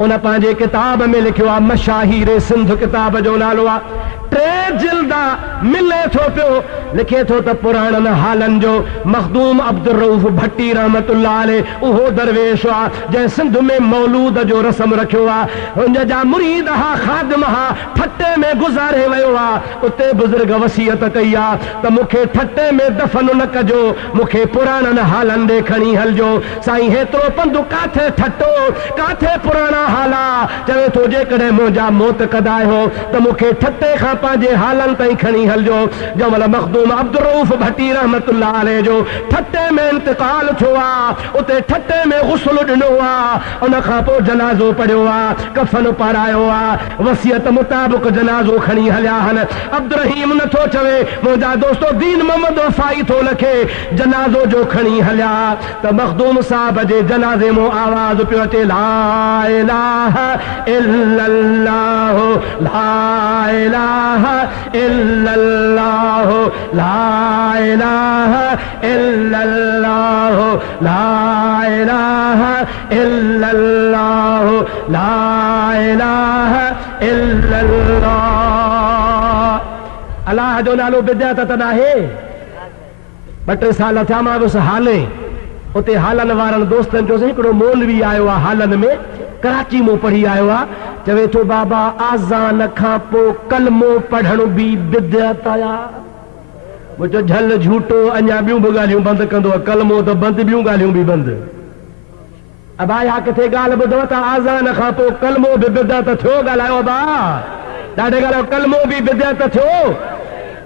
उन पंहिंजे किताब में लिखियो आहे मशाहिर सिंध किताब जो नालो आहे 3 जिल्दा मिले थो पियो लिखे थो त पुराणनि हालनि जो मखदूम अब्दुल रऊफ़ भट्टी रहमतुल्लाह अलैह उहो दरवेश आहे जंहिं सिंध में मौलूद जो रस्म रखियो आहे हुन जा मुरीद हा ख़ादिम हा ठटे में गुज़ारे वियो आहे उते बुज़ुर्ग वसियत कई आहे त मूंखे ठटे में दफ़न न कजो मूंखे पुराणनि हालनि ॾे खणी हलजो साईं हेतिरो पंधु काथे ठटो काथे पुराणा हाला चवे थो जेकॾहिं मुंहिंजा मौत कदाए हो त मूंखे ठटे खां पंहिंजे हालनि ताईं खणी हलजो। जमल मखदूम अब्दुल रऊफ भट्टी रहमतुल्लाह अलैह जो ठटे में इंतकाल थियो आहे, उते ठटे में गुस्ल ॾिनो आहे, उन खां पोइ जनाज़ो पढ़ियो आहे, कफन पारायो आहे, वसियत मुताबिक़ जनाज़ो खणी हलिया आहिनि। अब्दुल रहीम नथो चवे मुंहिंजा दोस्तो दीन मोहम्मद वफ़ाई थो लखे, जनाज़ो जो खणी हलिया त मखदूम साहब जे जनाज़े मां आवाज़ पियो अचे, ला इलाहा इल्लल्लाह ला इलाहा इल्लल्लाह ला इलाहा इल्लल्लाह ला इलाहा इल्लल्लाह ला इलाहा इल्लल्लाह। अल्लाह जो नालो बिदअत त नाहे। 2-3 साल थिया मां बि हाले उते हालन वारनि दोस्तनि जो हिकिड़ो मौलवी आयो आहे, हालन में कराची मां पढ़ी आयो आहे, चवे थो बाबा आज़ान खां पोइ कलमो पढ़ण बि बिदअत आहे। मुंहिंजो झल झूठो, अञा ॿियूं बि ॻाल्हियूं बंदि कंदो आहे, कलमो त बंदि, ॿियूं ॻाल्हियूं बि बंदि। अब आया किथे ॻाल्हि ॿुधो त आज़ान खां पोइ कलमो बि बिदअत थियो? ॻाल्हायो बा ॾाढे ॻाल्हायो, कलमो बि बिदअत थियो?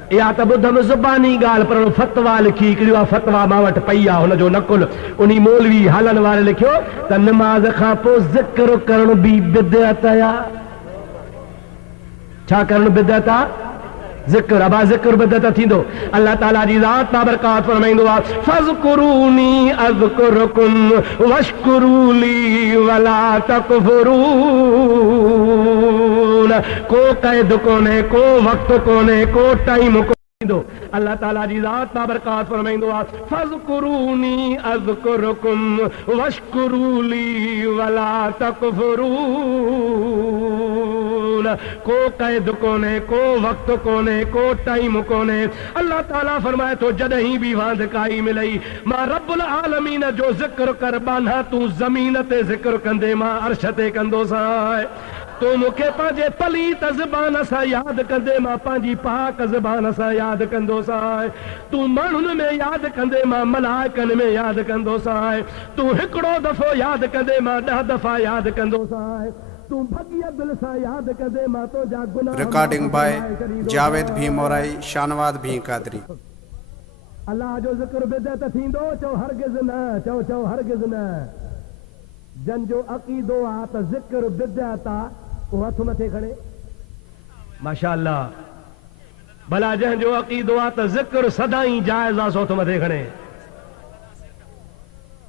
या त ॿुधमि ज़ुबानी ॻाल्हि, पर फतवा लिखी हिकिड़ी आहे, फतवा मां वटि पई आहे, हुनजो नकुल उन मौलवी हालन वारे लिखियो त नमाज़ खां पोइ ज़िक्र करण बि बिदअत आहे। छा करण बिदअत आहे? ज़िक्र। अबा ज़िक्र बिदअत थींदो? अल्लाह ताला जी ज़ात बाबरकात फरमाईंदो आहे, फज़कुरूनी अज़कुरुकुम वश्कुरू ली वला तकफुरून। को क़ैद कोन्हे, को वक्त कोन्हे, को टाइम कोन्हे। अल्लाह ताला जी ज़ात बाबरकात फरमाईंदो आहे, फज़कुरूनी अज़कुरुकुम वश्कुरू ली वला तकफुरून। को क़ैद कोन्हे, को वक्त कोन्हे, को टाइम कोन्हे। अल्लाह ताला फरमाए थो, जॾहिं बि वांधकाई मिलई मां रब्बुल आलमीन जो ज़िक्र कर बाना, तूं ज़मीन ते ज़िक्र कंदे मां अर्श ते कंदोसां। तूं मूंखे पंहिंजे पलीत ज़बान सां यादि कंदे मां पंहिंजी पाक ज़बान सां यादि कंदोसां। तूं माण्हुनि में यादि कंदे मां मलाइकनि में यादि कंदोसां। तूं हिकिड़ो दफ़ो यादि कंदे मां 10 दफ़ा यादि कंदोसां। तूं भॻीअ दिलि सां यादि कंदे मां तुंहिंजा गुनाह। रिकॉर्डिंग बाय जावेद भी मोराई, शानवाद भी कादरी। अल्लाह जो ज़िक्र बिदअत थींदो? चओ हरगिज़ न, चओ हरगिज़ न। जन जो अक़ीदो आहे त ज़िक्र बिदअत आहे, वो हथ मथे खणे। माशाअल्लाह। भला जंहिंजो अक़ीदो आहे त ज़िक्र सदाई जाइज़ आहे, सो हथ मथे खणे।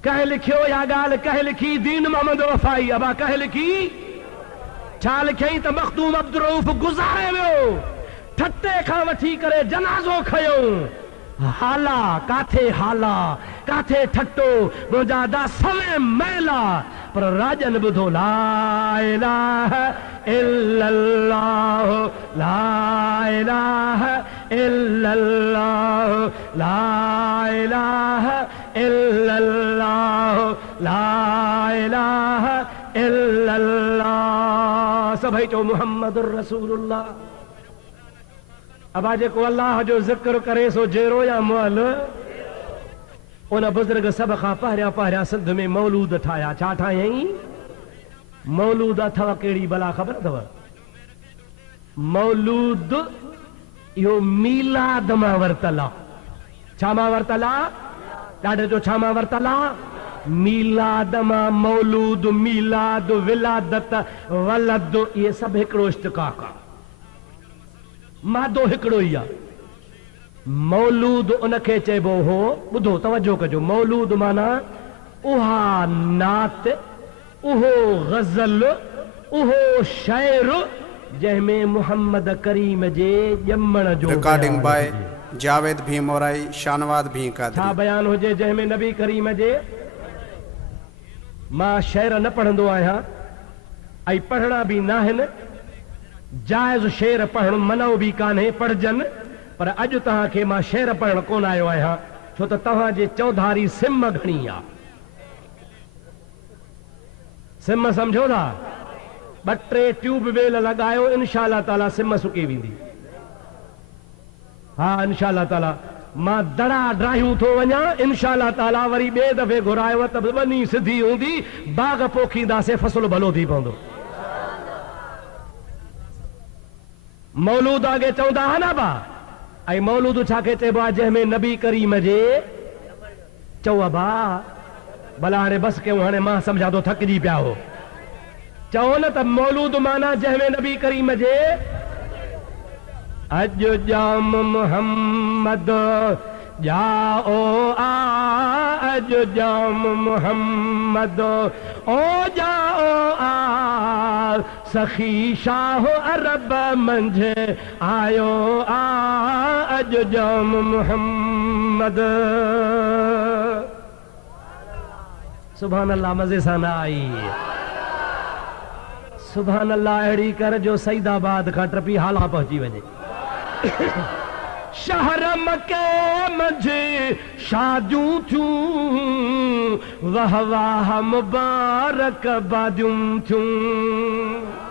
कंहिं लिखियो या ॻाल्हि कंहिं लिखी? दीन मोहम्मद वफ़ाई। अबा कंहिं लिखी? छा लिखियई त मखदूम अब्दुल रऊफ गुज़ारे वियो, ठटे खां वठी करे जनाज़ो खयो। हाला काथे हाला, काथे ठट्टो, मुंहिंजा दा सवे मैला, पर राजन ॿुधो, ला इलाहा इल्लल्लाह ला इलाहा इल्लल्लाह ला इलाहा इल्लल्लाह ला इलाहा इल्लल्लाह। सभई चओ मुहम्मदुर रसूलुल्लाह। अबा जेको अल्लाह जो ज़िक्र करे सो जेरो या मुअल? उन बुज़ुर्ग सभ खां पहिरियां पहिरियां सिंध में मौलूद ठाहिया। छा ठाहियईं? मौलूद अथव कहिड़ी भला ख़बर अथव? मौलूद इहो मीलाद मां वरितल आहे। छा मां वरितल आहे? ॾाढे जो छा मां वरितल आहे? मीलाद मां। मौलूद, मीलाद, विलादत, वलद, इहे सभु हिकिड़ो इश्तिक़ाक़ आहे, मादो हिकिड़ो ई आहे। मौलूद उनखे चइबो हो, ॿुधो तवजो कजो, मौलूद माना उहा नात, उहो गज़ल, उहो शाइर जंहिंमें मोहम्मद करीम जे ॼमण जो। रिकॉर्डिंग बाय जावेद भी मोराई, शानवाद भी कादरी। छा बयान हुजे जंहिंमें नबी करीम जे? मां शेर न पढ़ंदो आहियां ऐं पढ़णा बि न आहिनि। जाइज़ शेर पढ़ण मनो बि कान्हे, पढ़जनि, पर अॼु तव्हांखे मां शेर पढ़ण कोन आयो आहियां, छो त तव्हांजे चौधारी सिम घणी आहे। सिम सम्झो था? 2-3 ट्यूबवेल लॻायो, इंशाअल्लाह ताला सिम सुकी वेंदी। हाँ इंशाअल्लाह ताला। मां दड़ा ड्राहियूं थो वञा, इंशाअल्लाह ताला वरी ॿिए दफ़े घुरायो त वञी सिधी हूंदी, बाग़ पोखींदासीं, फसल भलो थी पवंदो। मौलूद आगे चवंदा हा न बा ऐं मौलूद छाखे चइबो आहे जंहिंमें नबी करीम जे चओ बा भला हाणे बसि कयूं हाणे मां सम्झा थो थकिजी पिया हो चओ न त मौलूद माना जंहिंमें नबी करीम जे अॼु जाम मुहम्मद जाओ आ अॼु जाम मुहम्मद ओ जाओ आ सखी शाह अरब मंझि आयो आ अॼु जाम मुहम्मद सुभान अल्लाह मज़े सां न आई सुभान अल्लाह अहिड़ी कर जो सईदाबाद खां टपी हाला पहुची वञे शहर मके मंझि शादियूं थियूं वाह वाह मुबारक बादियूं थियूं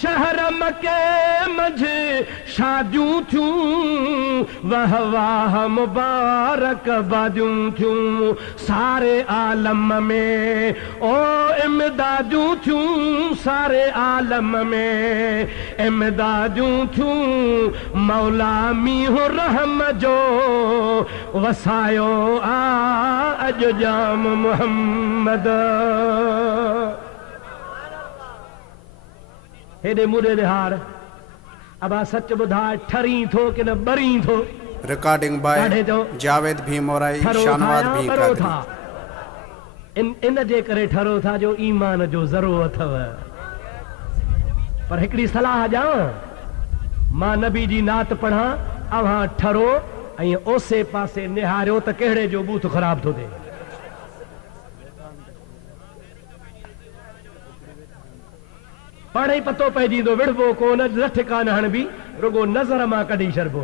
शहर मके मंझि शादियूं थियूं वाह वाह मुबारक बादियूं थियूं सारे आलम में ओ इमदादियूं थियूं सारे आलम में इमदादियूं थियूं मौला मीहो रहम जो वसायो आ अॼु जाम मुहम्मद हेॾे मुॾे हार अबा सच ॿुधाए ठरी थो कि न ॿरी थो रिकॉर्डिंग बाय जावेद भी मोराई शानवाज भी ठरो था इन जे करे ठरो था जो ईमान जो ज़रो अथव पर हिकिड़ी सलाह ॾियां मां नबी जी नात पढ़ां अव्हां ठरो ऐं ओसे पासे निहारियो त कहिड़े जो बूथ ख़राब थो थिए पाणे ई पतो पइजी वेंदो विढ़बो कोन लठ कान हणबी रुगो नज़र मां कढी छॾिबो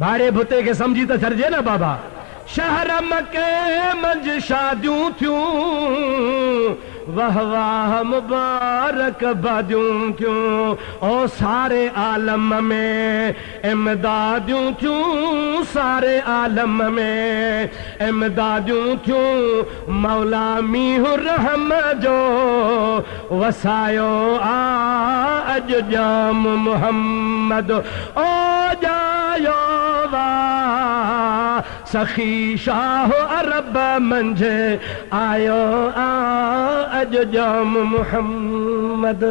भाड़े भुते खे सम्झी त छॾिजे न बाबा शहर मके मंझि शादियूं थियूं वाह वाह मुबारक बादियूं थियूं ओ सारे आलम में इमदादियूं थियूं सारे आलम में इमदादियूं थियूं मौला मीहु रहम जो वसायो आ अॼु जाम मुहम्मद ओ जायो वा सखी शाह अरब मंझि आयो आ अॼु जाम मुहम्मद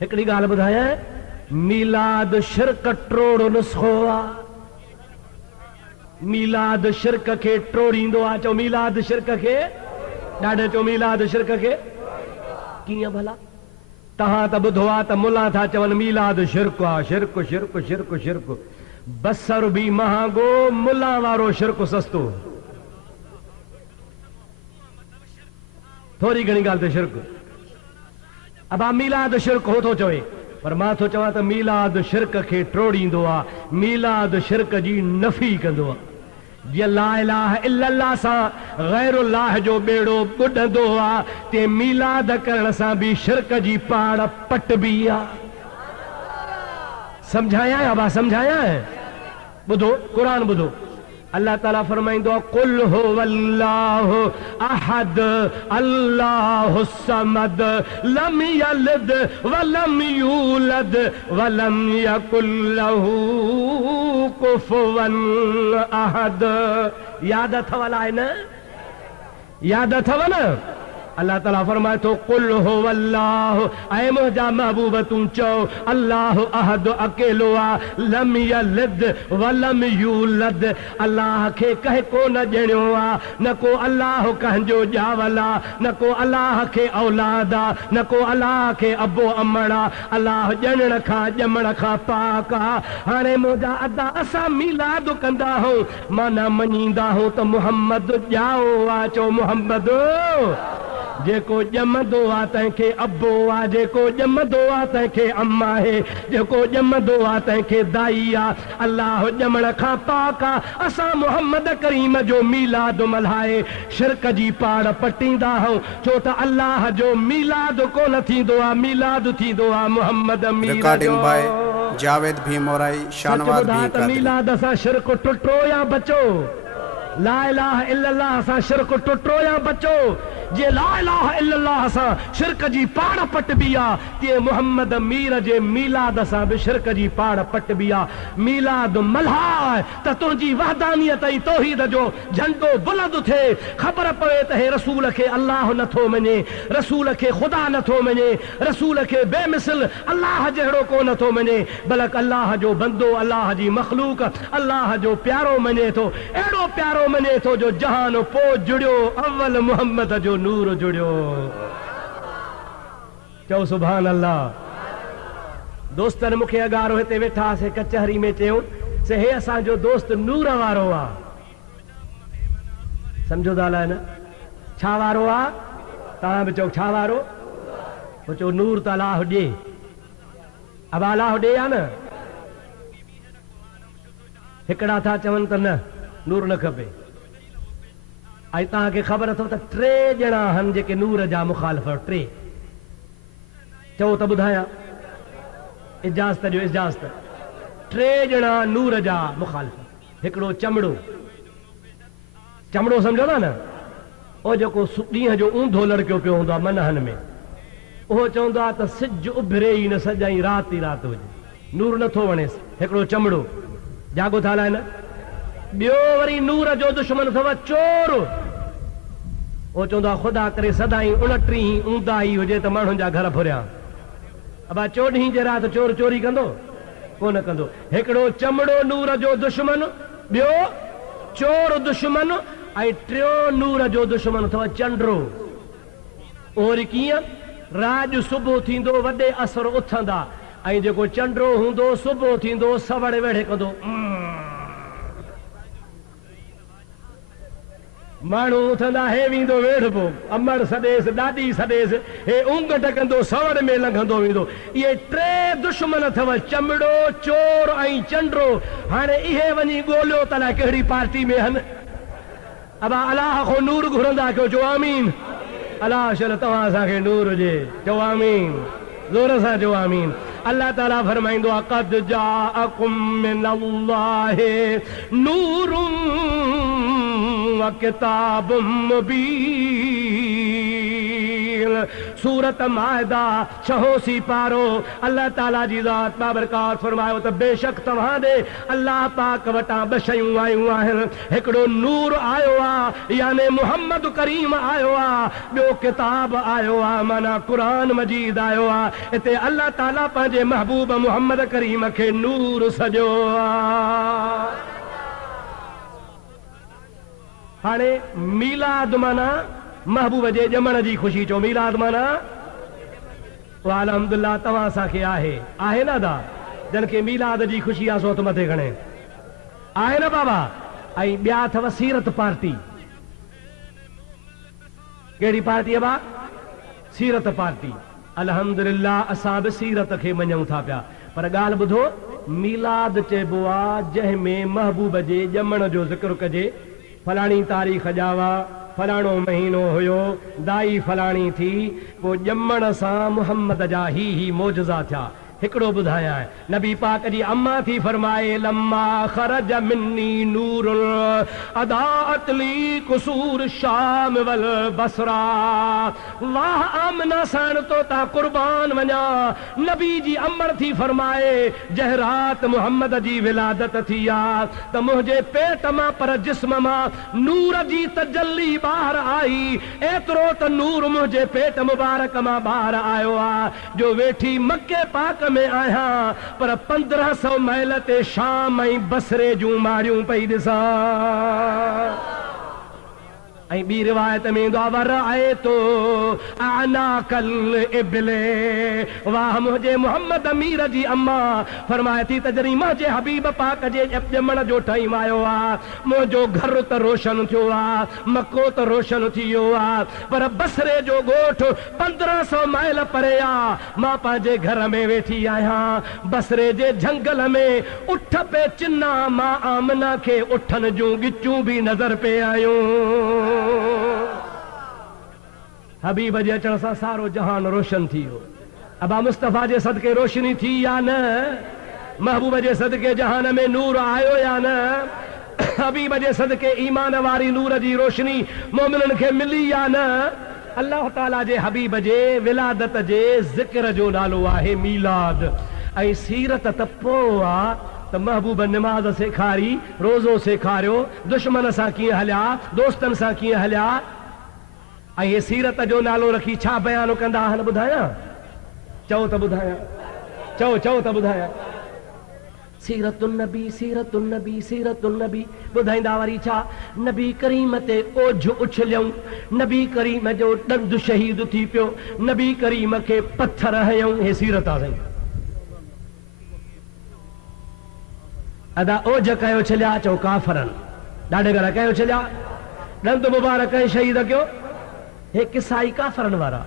हिकिड़ी ॻाल्हि ॿुधायां मीलाद शिरक ट्रोड़ नुस्ख़ो आहे मीलाद शिरक खे ट्रोड़ींदो आहे चओ मीलाद शिरक खे ॾाढे चओ मीलाद शिरक खे कीअं भला तहां त ॿुधो आहे त मुला था चवनि मीलाद शिरक आहे शिरक शिरक शिरक शिरक बसर बि महांगो मुला वारो शिरक सस्तो थोरी घणी ॻाल्हि ते शिरक अब मीलाद शिरक हो थो चवे पर मां थो चवां त मीलाद शिरक खे ट्रोड़ींदो आहे मीलाद शिरक जी नफ़ी कंदो आहे जीअं ला इलाहा इल्लल्लाह सां गैरुल्लाह जो बेड़ो ॿुॾंदो आहे ते मीलाद करण सां बि शिरक जी पाड़ पटबी आहे समझाया अबा समझाया ॿुधो क़ुरान ॿुधो अल्लाह ताला फरमाइंदो आहे कुल हुवल्लाहु अहद अल्लाहु समद लम यलिद वलम यूलद वलम यकुल लहू कुफुवन अहद याद अथव अलाए न याद अथव न अल्लाह ताला फरमाए थो कुल हुवल्लाहु ऐ मुंहिंजा महबूब तूं चओ अल्लाह अहद अकेलो आहे लम यलिद वलम यूलद अल्लाह खे कंहिं कोन ॼणियो आहे न को अल्लाह कंहिंजो ॼावल आहे न को अल्लाह खे औलाद आहे न को अल्लाह खे अबो अमड़ आहे अल्लाह ॼणण खां ॼमण खां पाक आहे हाणे मुंहिंजा अदा असां मीलाद कंदा आहियूं माना मञींदा आहियूं त मुहम्मद ॼाओ आहे चओ मुहम्मद जेको ॼमंदो आहे तंहिंखे अबो आहे जेको ॼमंदो आहे तंहिंखे अम्मा आहे जेको ॼमंदो आहे तंहिंखे दाई आहे अल्लाह ॼमण खां पाक आहे असां मुहम्मद करीम जो मीलाद मल्हाए शिरक जी पाड़ पटींदा आहियूं छो त अल्लाह जो मीलाद कोन थींदो आहे मीलाद थींदो आहे मुहम्मद रिकॉर्डिंग बाय जावेद भी मोराई शानवाज भी मीलाद असां शिरक टुटो या बचो ला इलाहा इल्लल्लाह असां शिरक टुटो या बचो जे ला इलाहा इल्लल्लाह सां शिरक जी पाड़ पटबी आ ते मुहम्मद मीर जे मीलाद सां भी शिरक जी पाड़ पटबी आ। मीलाद मल्हा त तुंहिंजी वहदानियत ऐं तौहीद जो झंडो बुलंद थे, ख़बर पवे त हे रसूल खे अल्लाह नथो मञे, रसूल खे ख़ुदा नथो मञे, रसूल खे बेमिसल अल्लाह जहिड़ो को नथो मञे, बल्कि अल्लाह जो बंदो, अल्लाह जी मखलूक, अल्लाह जो प्यारो मञे थो, अहिड़ो प्यारो मञे थो जो जहान पोइ जुड़ियो अव्वल मुहम्मद जो नूर जुड़ियो। चओ सुभान अल्लाह। दोस्तनि मूंखे अगारो हिते वेठासीं कचहरी में चयो से हे असांजो दोस्त नूर वारो आ। समझो था न छा वारो आ? तव्हां बि चओ छा वारो? पोइ चओ नूर त अलाह ॾे। अब अलाह ॾे आ न। हिकिड़ा था चवनि त न नूर न खपे। ऐं तव्हांखे ख़बर अथव त 3 ॼणा आहिनि जेके नूर जा मुखालिफ़, 3। चओ त ॿुधायां, इजाज़त ॾियो इजाज़त। 3 ॼणा नूर जा मुखालिफ़। हिकिड़ो चमड़ो, चमड़ो सम्झो था न, उहो जेको ॾींहं जो ऊंधो लड़कियो पियो हूंदो आहे मनहनि में, उहो चवंदो आहे त सिज उभरे ई न सजाई राति ई राति हुजे, नूर नथो वणेसि। हिकिड़ो चमड़ो जागो था हलाए न। ॿियो वरी नूर जो दुश्मन अथव चोर। उहो चवंदो आहे ख़ुदा करे सदाई 29 ऊंधा ई हुजे त माण्हुनि जा घर फुरिया। अब 14 जे राति चोर चोरी कंदो कोन कंदो। हिकिड़ो चमड़ो नूर जो दुश्मन, ॿियो चोर दुश्मन, ऐं 3 नूर जो दुश्मन अथव चंड्रो। उहो वरी कीअं? राॼ सुबुह थींदो वॾे असर उथंदा, ऐं जेको चंड्रो हूंदो सुबुह थींदो सवड़ वेड़े कंदो। माण्हू उथंदा, हे वेंदो वेड़बो, अमड़ सॾेसि, ॾाॾी सॾेसि, हे ऊंघट कंदो, सवड़ में लंघंदो वेंदो। इहे 3 दुश्मन अथव, चमड़ो, चोर ऐं चंड्रो। हाणे इहे वञी ॻोल्हियो त अलाए कहिड़ी पार्टी में आहिनि। अब अलाह खो नूर घुरंदा कयो, चओ आमीन। अलाह शल तव्हां असांखे नूर हुजे, चओ आमीन, ज़ोर सां चओ आमीन। अल्लाह ताला फरमाईंदो आहे क़द जाअकुम मिनल्लाहि नूरुम व किताबुम मुबीन। सूरत माइदा 6 पारो। अल्लाह ताला जी ज़ात बाबरकात फरमायो त बेशक तव्हां ॾे अल्लाह पाक वटां 2 शयूं आयूं आहिनि। हिकिड़ो नूर आयो आहे यानी मुहम्मद करीम आयो आहे, ॿियो किताब आयो आहे माना क़ुरान मजीद आयो आहे। हिते अल्लाह ताला पंहिंजे महबूब मुहम्मद करीम खे नूर सॼो आहे। हाणे मीलाद माना महबूब जे ॼमण जी ख़ुशी। चओ मीलाद माना अल्हम्दुलिल्लाह तव्हां असांखे आहे न दा, जन खे मीलाद जी ख़ुशी आहे सो हथ मथे खणे, आहे न बाबा। ऐं ॿिया अथव सीरत पार्टी। कहिड़ी पार्टी आहे बा? सीरत पार्टी। अल्हम्दुलिल्लाह असां बि सीरत खे मञूं था पिया, पर ॻाल्हि ॿुधो, मीलाद चइबो आहे जंहिंमें महबूब जे ॼमण जो ज़िक्र कजे। फलाणी तारीख़ ॼावा, फलाणो महीनो हुयो, दाई फलाणी थी, पोइ ॼमण सां मुहम्मद जा ही मोजज़ा थिया। हिकिड़ो ॿुधायां, नबी पाक जी अम्मा थी फरमाए लम्मा ख़रज मिन्नी नूर अदाअत ली कुसूर शाम वल बसरा। वाह आमना साण तो ता कुर्बान वञा। नबी जी अमर थी फरमाए जंहिं रात मुहम्मद जी विलादत थी आ त मुंहिंजे पेट मां पर जिस्म मां नूर जी तजल्ली ॿाहिरि आई। एतिरो त नूर मुंहिंजे पेट मुबारक मां ॿाहिरि आयो आहे जो वेठी मके पाक में आया, पर 1500 मैल ते शाम ऐं बसरे जूं मारियूं पई ॾिसां। ऐं ॿी रिवायत में ईंदो आहे वर आहे तो अनाकल इबले। वाह मुंहिंजे मोहम्मद अमीर जी अम्मा फरमाए थी त जॾहिं मुंहिंजे हबीब पाक जे ॼमण जो टाइम आयो आहे, मुंहिंजो घर त रोशन थियो आहे, मको त रोशन थी वियो आहे, पर बसरे जो ॻोठ 1500 मैल परे आहे। मां पंहिंजे घर में वेठी आहियां, बसरे जे झंगल में उठ पे चिन्ना, मां आमना खे उठनि जूं गिचूं बि नज़र पे आयूं। हबीब जे अचण सां सारो जहान रोशन थी वियो। अबा मुस्तफ़ा जे सदके रोशनी थी या न? महबूब जे सदके जहान में नूर आयो या न? हबीब जे सदके ईमान वारी नूर जी रोशनी मोमिननि खे मिली या न? अल्लाह ताला जे हबीब जे विलादत जे ज़िक्र जो नालो आहे मीलाद। ऐं सीरत त पोइ आहे त महबूब नमाज़ सेखारी, रोज़ो सेखारियो, दुश्मन सां कीअं हलिया, दोस्तनि सां कीअं हलिया। ऐं हे सीरत जो नालो रखी छा बयानु कंदा आहिनि ॿुधायां? चओ त ॿुधायां, चओ त ॿुधायां। सीरतुन नबी, सीरतुन नबी, सीरतुन नबी। ॿुधाईंदा वरी छा? नबी करीम ते ओझ उछलियऊं, नबी करीम जो ॾंदु शहीद थी पियो, नबी करीम खे पत्थर हयऊं। हे सीरत आहे साईं। अदा ओझ कयो छलिया, चओ काफ़रनि, ॾाढे घर कयो छलिया, ॾंदु मुबारक ऐं शहीद कयो। हे किसाई काफ़रनि वारा,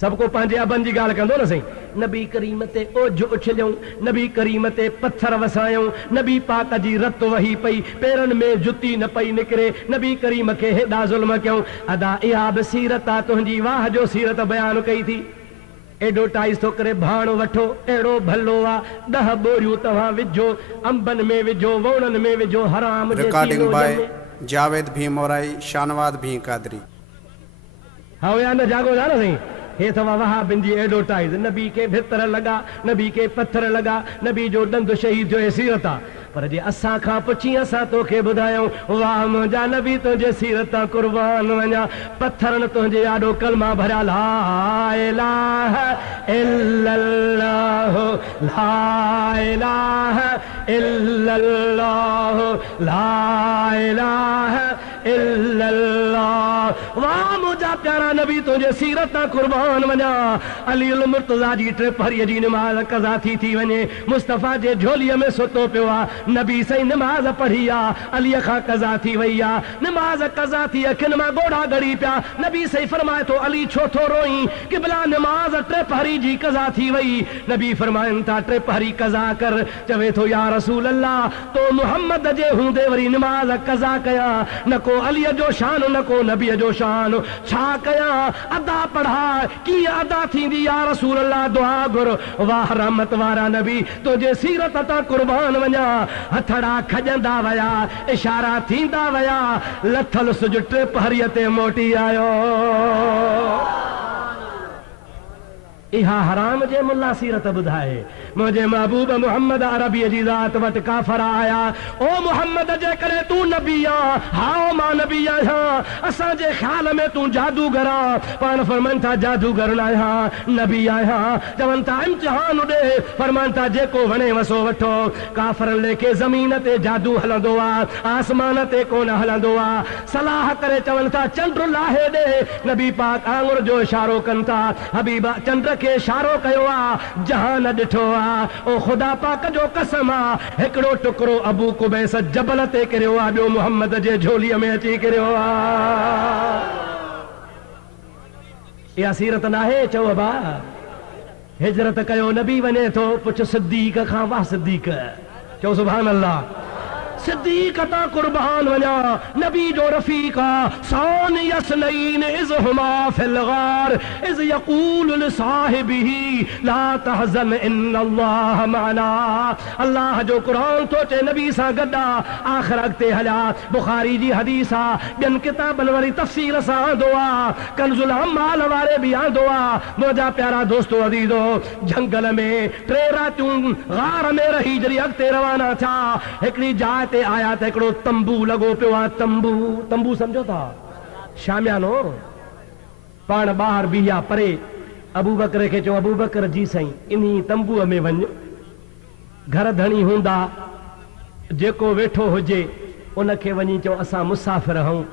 सभु को पंहिंजे अबनि जी ॻाल्हि कंदो न साईं। नबी करीम ते ओझ उछलियऊं, नबी करीम ते पत्थर वसायऊं, नबी पाक जी रत वही पई, पेरनि में जुती न पई निकिरे, नबी करीम खे हेॾा ज़ुल्म कयूं। अदा इहा बि सीरत आहे तुंहिंजी, वाह जो सीरत बयानु कई थी। एडो टाइस थो करे भाण वठो, अहिड़ो भलो आहे, 10 बोरियूं तव्हां विझो, अंबनि में विझो, वणनि में विझो, हराम जे रिकॉर्डिंग बाय जावेद भी मोराई, शानवाद भी कादरी। हाँ या न जागो था न साईं। हे तवा वहाबिन जी एडवर्टाइज, नबी के भितर लगा, नबी के पत्थर लगा, नबी जो ॾंदु शहीद जो सीरत आहे। पर जे असां खां पुछी असां तोखे ॿुधायूं, वाह मुंहिंजा नबी तुंहिंजे सीरत कुर्बान वञा, पत्थरनि तुंहिंजे आॾो कलमा भरिया, ला इलाहा इल्लल्लाह, ला इलाहा इल्लल्लाह, ला इलाहा इल्लल्लाह। वाह मुंहिंजा प्यारा नबी तुंहिंजे सीरत कुर्बान वञा। अली उल मुर्तज़ा जी टिप हरीअ जी निमाज़ कज़ा थी वञे, मुस्तफ़ा जे झोलीअ में सुतो पियो आहे, नबी सही निमाज़ पढ़ी आहे, अलीअ खां कज़ा थी वई आहे, निमाज़ कज़ा थी, अखियुनि मां ॻोढ़ा ॻड़ी पिया। नबी सही फरमाए थो, अली छो थो रोई? क़िबला निमाज़ टिप हरी जी कज़ा थी वई। नबी फरमाइनि था टिप हरी कज़ा कर। चवे थो या रसूल अल्लाह, तो मुहम्मद जे हूंदे वरी निमाज़ कज़ा कयां, न को अलीअ जो शान, न को नबीअ जो शान, छा कयां? अदा पढ़ा, कीअं अदा थींदी या रसूल अल्लाह? दुआ घुर। वाह रहमत वारा नबी तुंहिंजे सीरत तां कुर्बान वञा। हथड़ा खजंदा वया, इशारा थींदा वया, लथल सुज टिप हरीअ ते मोटी आयो। इहा हराम जे मुल्ला सीरत ॿुधाए। मुंहिंजे महबूब मुहम्मद अरबीअ जी ज़ात वटि काफ़र आया, ओ मुहम्मद जे करे तूं नबी आ? हा मां नबी आहियां। असांजे ख़्याल में तूं जादूगर आ, पाण फरमाइनि था जादूगर न आहियां, नबी आहियां। चवनि था इम्तिहान ॾे, फरमाइनि था जेको वणे वसो वठो। काफ़रनि लेखे ज़मीन ते जादू हलंदो आहे, आसमान ते कोन हलंदो आहे। सलाह करे चवनि था चंड लाहे ॾे, नबी पाक आंगुर जो इशारो कनि था, हबीबा चंड खे इशारो कयो आहे, जहान ॾिठो आहे। ओ ख़ुदा पाक जो कसम आहे, हिकिड़ो टुकड़ो अबू कुबैस जबल ते किरियो आहे, ॿियो मुहम्मद जे झोलीअ में अची किरियो आहे। इहा सीरत न आहे? चओ अबा हिजरत कयो, नबी वञे थो, पुछ सिद्दीक़ खां, वाह सिद्दीक़, चओ सुभान अल्लाह। सिद्दीक़ तां कुर्बान वञा, नबी जो रफ़ीक़ा, सान यसनईन इज़ हुमा फिल गार इज़ यक़ूलु लिसाहिबिही ला तहज़न इन्नल्लाह मअना। अल्लाह जो क़ुरान थो चए नबी सां गॾु आख़िर अॻिते हलिया। बुख़ारी जी हदीस आहे, ॿियनि किताबनि वरी तफ़सील सां आंदो आहे, कंज़ुल अम्माल वारे बि आंदो आहे। मुंहिंजा प्यारा दोस्तो अज़ीज़ो, झंगल में 3 रातियूं गार में रही जॾहिं अॻिते रवाना थिया, हिकिड़ी जाइ ते आया त हिकिड़ो तंबू लॻो पियो आहे। तंबू सम्झो था? शामियानो। पाण ॿाहिरि बीहा परे, अबू बकर खे चयो, अबू बकर जी साईं इन्ही तंबूअ में वञ, घर धणी हूंदा, जेको वेठो हुजे उनखे वञी चओ असां मुसाफ़िर आहियूं,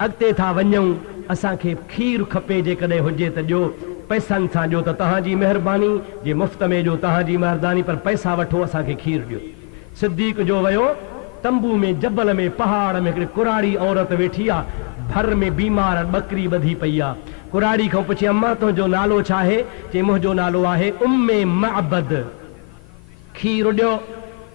अॻिते था वञूं, असांखे खीर खपे, जेकॾहिं हुजे त ॾियो, पैसनि सां ॾियो त तव्हांजी महिरबानी, जे मुफ़्त में ॾियो तव्हांजी महिरबानी, पर पैसा वठो, असांखे खीर ॾियो। सिद्दीक़ जो वियो, तंबू में जबल में पहाड़ में हिकिड़ी कुराड़ी औरत वेठी आहे, भर में बीमार बकरी ॿधी पई आहे। कुराड़ी खां पुछी, अम्मा तुंहिंजो नालो छा आहे? चई मुंहिंजो नालो आहे उम्मे मअबद। खीर ॾियो,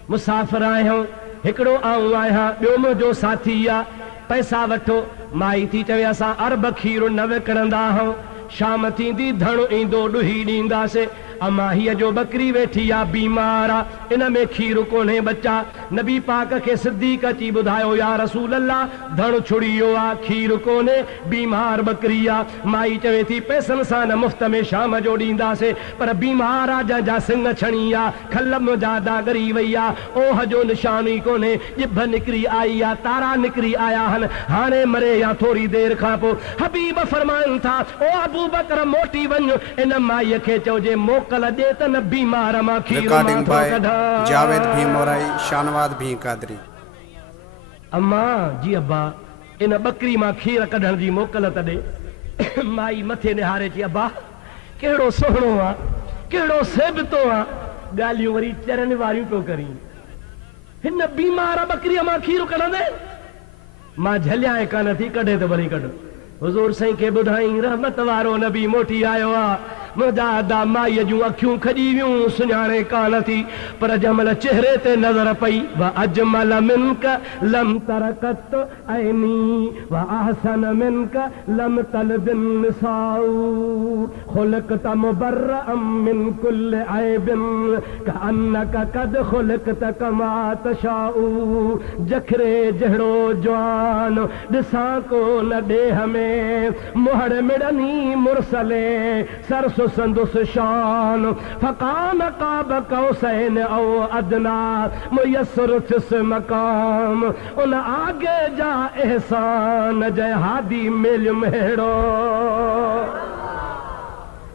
मुसाफ़िर आहियूं, हिकिड़ो आऊं आहियां, ॿियो मुंहिंजो साथी आहे, पैसा वठो। माई थी चवे असां अरब खीर न विकिणंदा आहियूं, शाम थींदी धण ईंदो ॾुही ॾींदासीं। अमा हीअ जो बकरी वेठी आ बीमार आ, इन में खीर कोन्हे बच्चा। नबी पाक खे सिद्दीक़ अची ॿुधायो या रसूल अल्लाह धण छुड़ी वियो आ, खीर कोन्हे, बीमार बकरी आ। माई चवे थी पैसनि सां न मुफ़्त में शाम जो ॾींदासीं, पर बीमार आ, जंहिंजा सिंग छणी आ, खलम जा दागरी वई आ, ओह जो निशान ई कोन्हे, ॼिभ निकिरी आई आ, तारा निकिरी आया आहिनि, हाणे मरे या थोरी देरि खां पोइ। हबीब फरमाइनि था ओ अबू बकर मोटी वञ, इन माईअ खे चइजे मोकल ॾे त न बीमार मां खीर रिकॉर्डिंग बाय कढां। जावेद भी मोराई, शानवाद भी कादरी। अम्मा जी अब्बा इन बकरी मां खीर कढण जी मोकल त ॾे। माई मथे निहारे चई अब्बा कहिड़ो सुहिणो आ, कहिड़ो सेबतो आ, ॻाल्हियूं वरी चरनि वारियूं पियो करी। हिन बीमार बकरीअ मां खीर कढंदे? मां झलिया कान थी, कढे त भली कढ। हुज़ूर साईं खे ॿुधाई रहमत वारो नबी मोटी आयो आ, मुंहिंजा अदा माईअ जूं अखियूं खॼी वियूं, सुञाणे कान थी, पर जंहिंमहिल चेहरे ते नज़र पई व अजमल मिनक लम तरकत ऐनी व अहसन मिनक लम तलबिन निसाउ खुलकत मुबर्रअम मिन कुल्ल ऐबिन कअन्नक कद खुलकत कमा तशाउ। जखरे जहिड़ो जवान ॾिसां कोन ॾेह में, मुहड़ मिड़नी मुरसले सरस संदुस शान फकान काब कौसैन औ अदना मुयस्सर फिस मकाम। उन आगे जा एहसान जय हादी मिलम हेड़ो।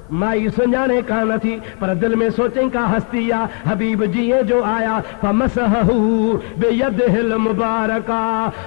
माई सुञाणे कान थी, पर दिल में सोचई का हस्ती आ। हबीब जीअं जो आया फमसहू बियदिहिल मुबारका,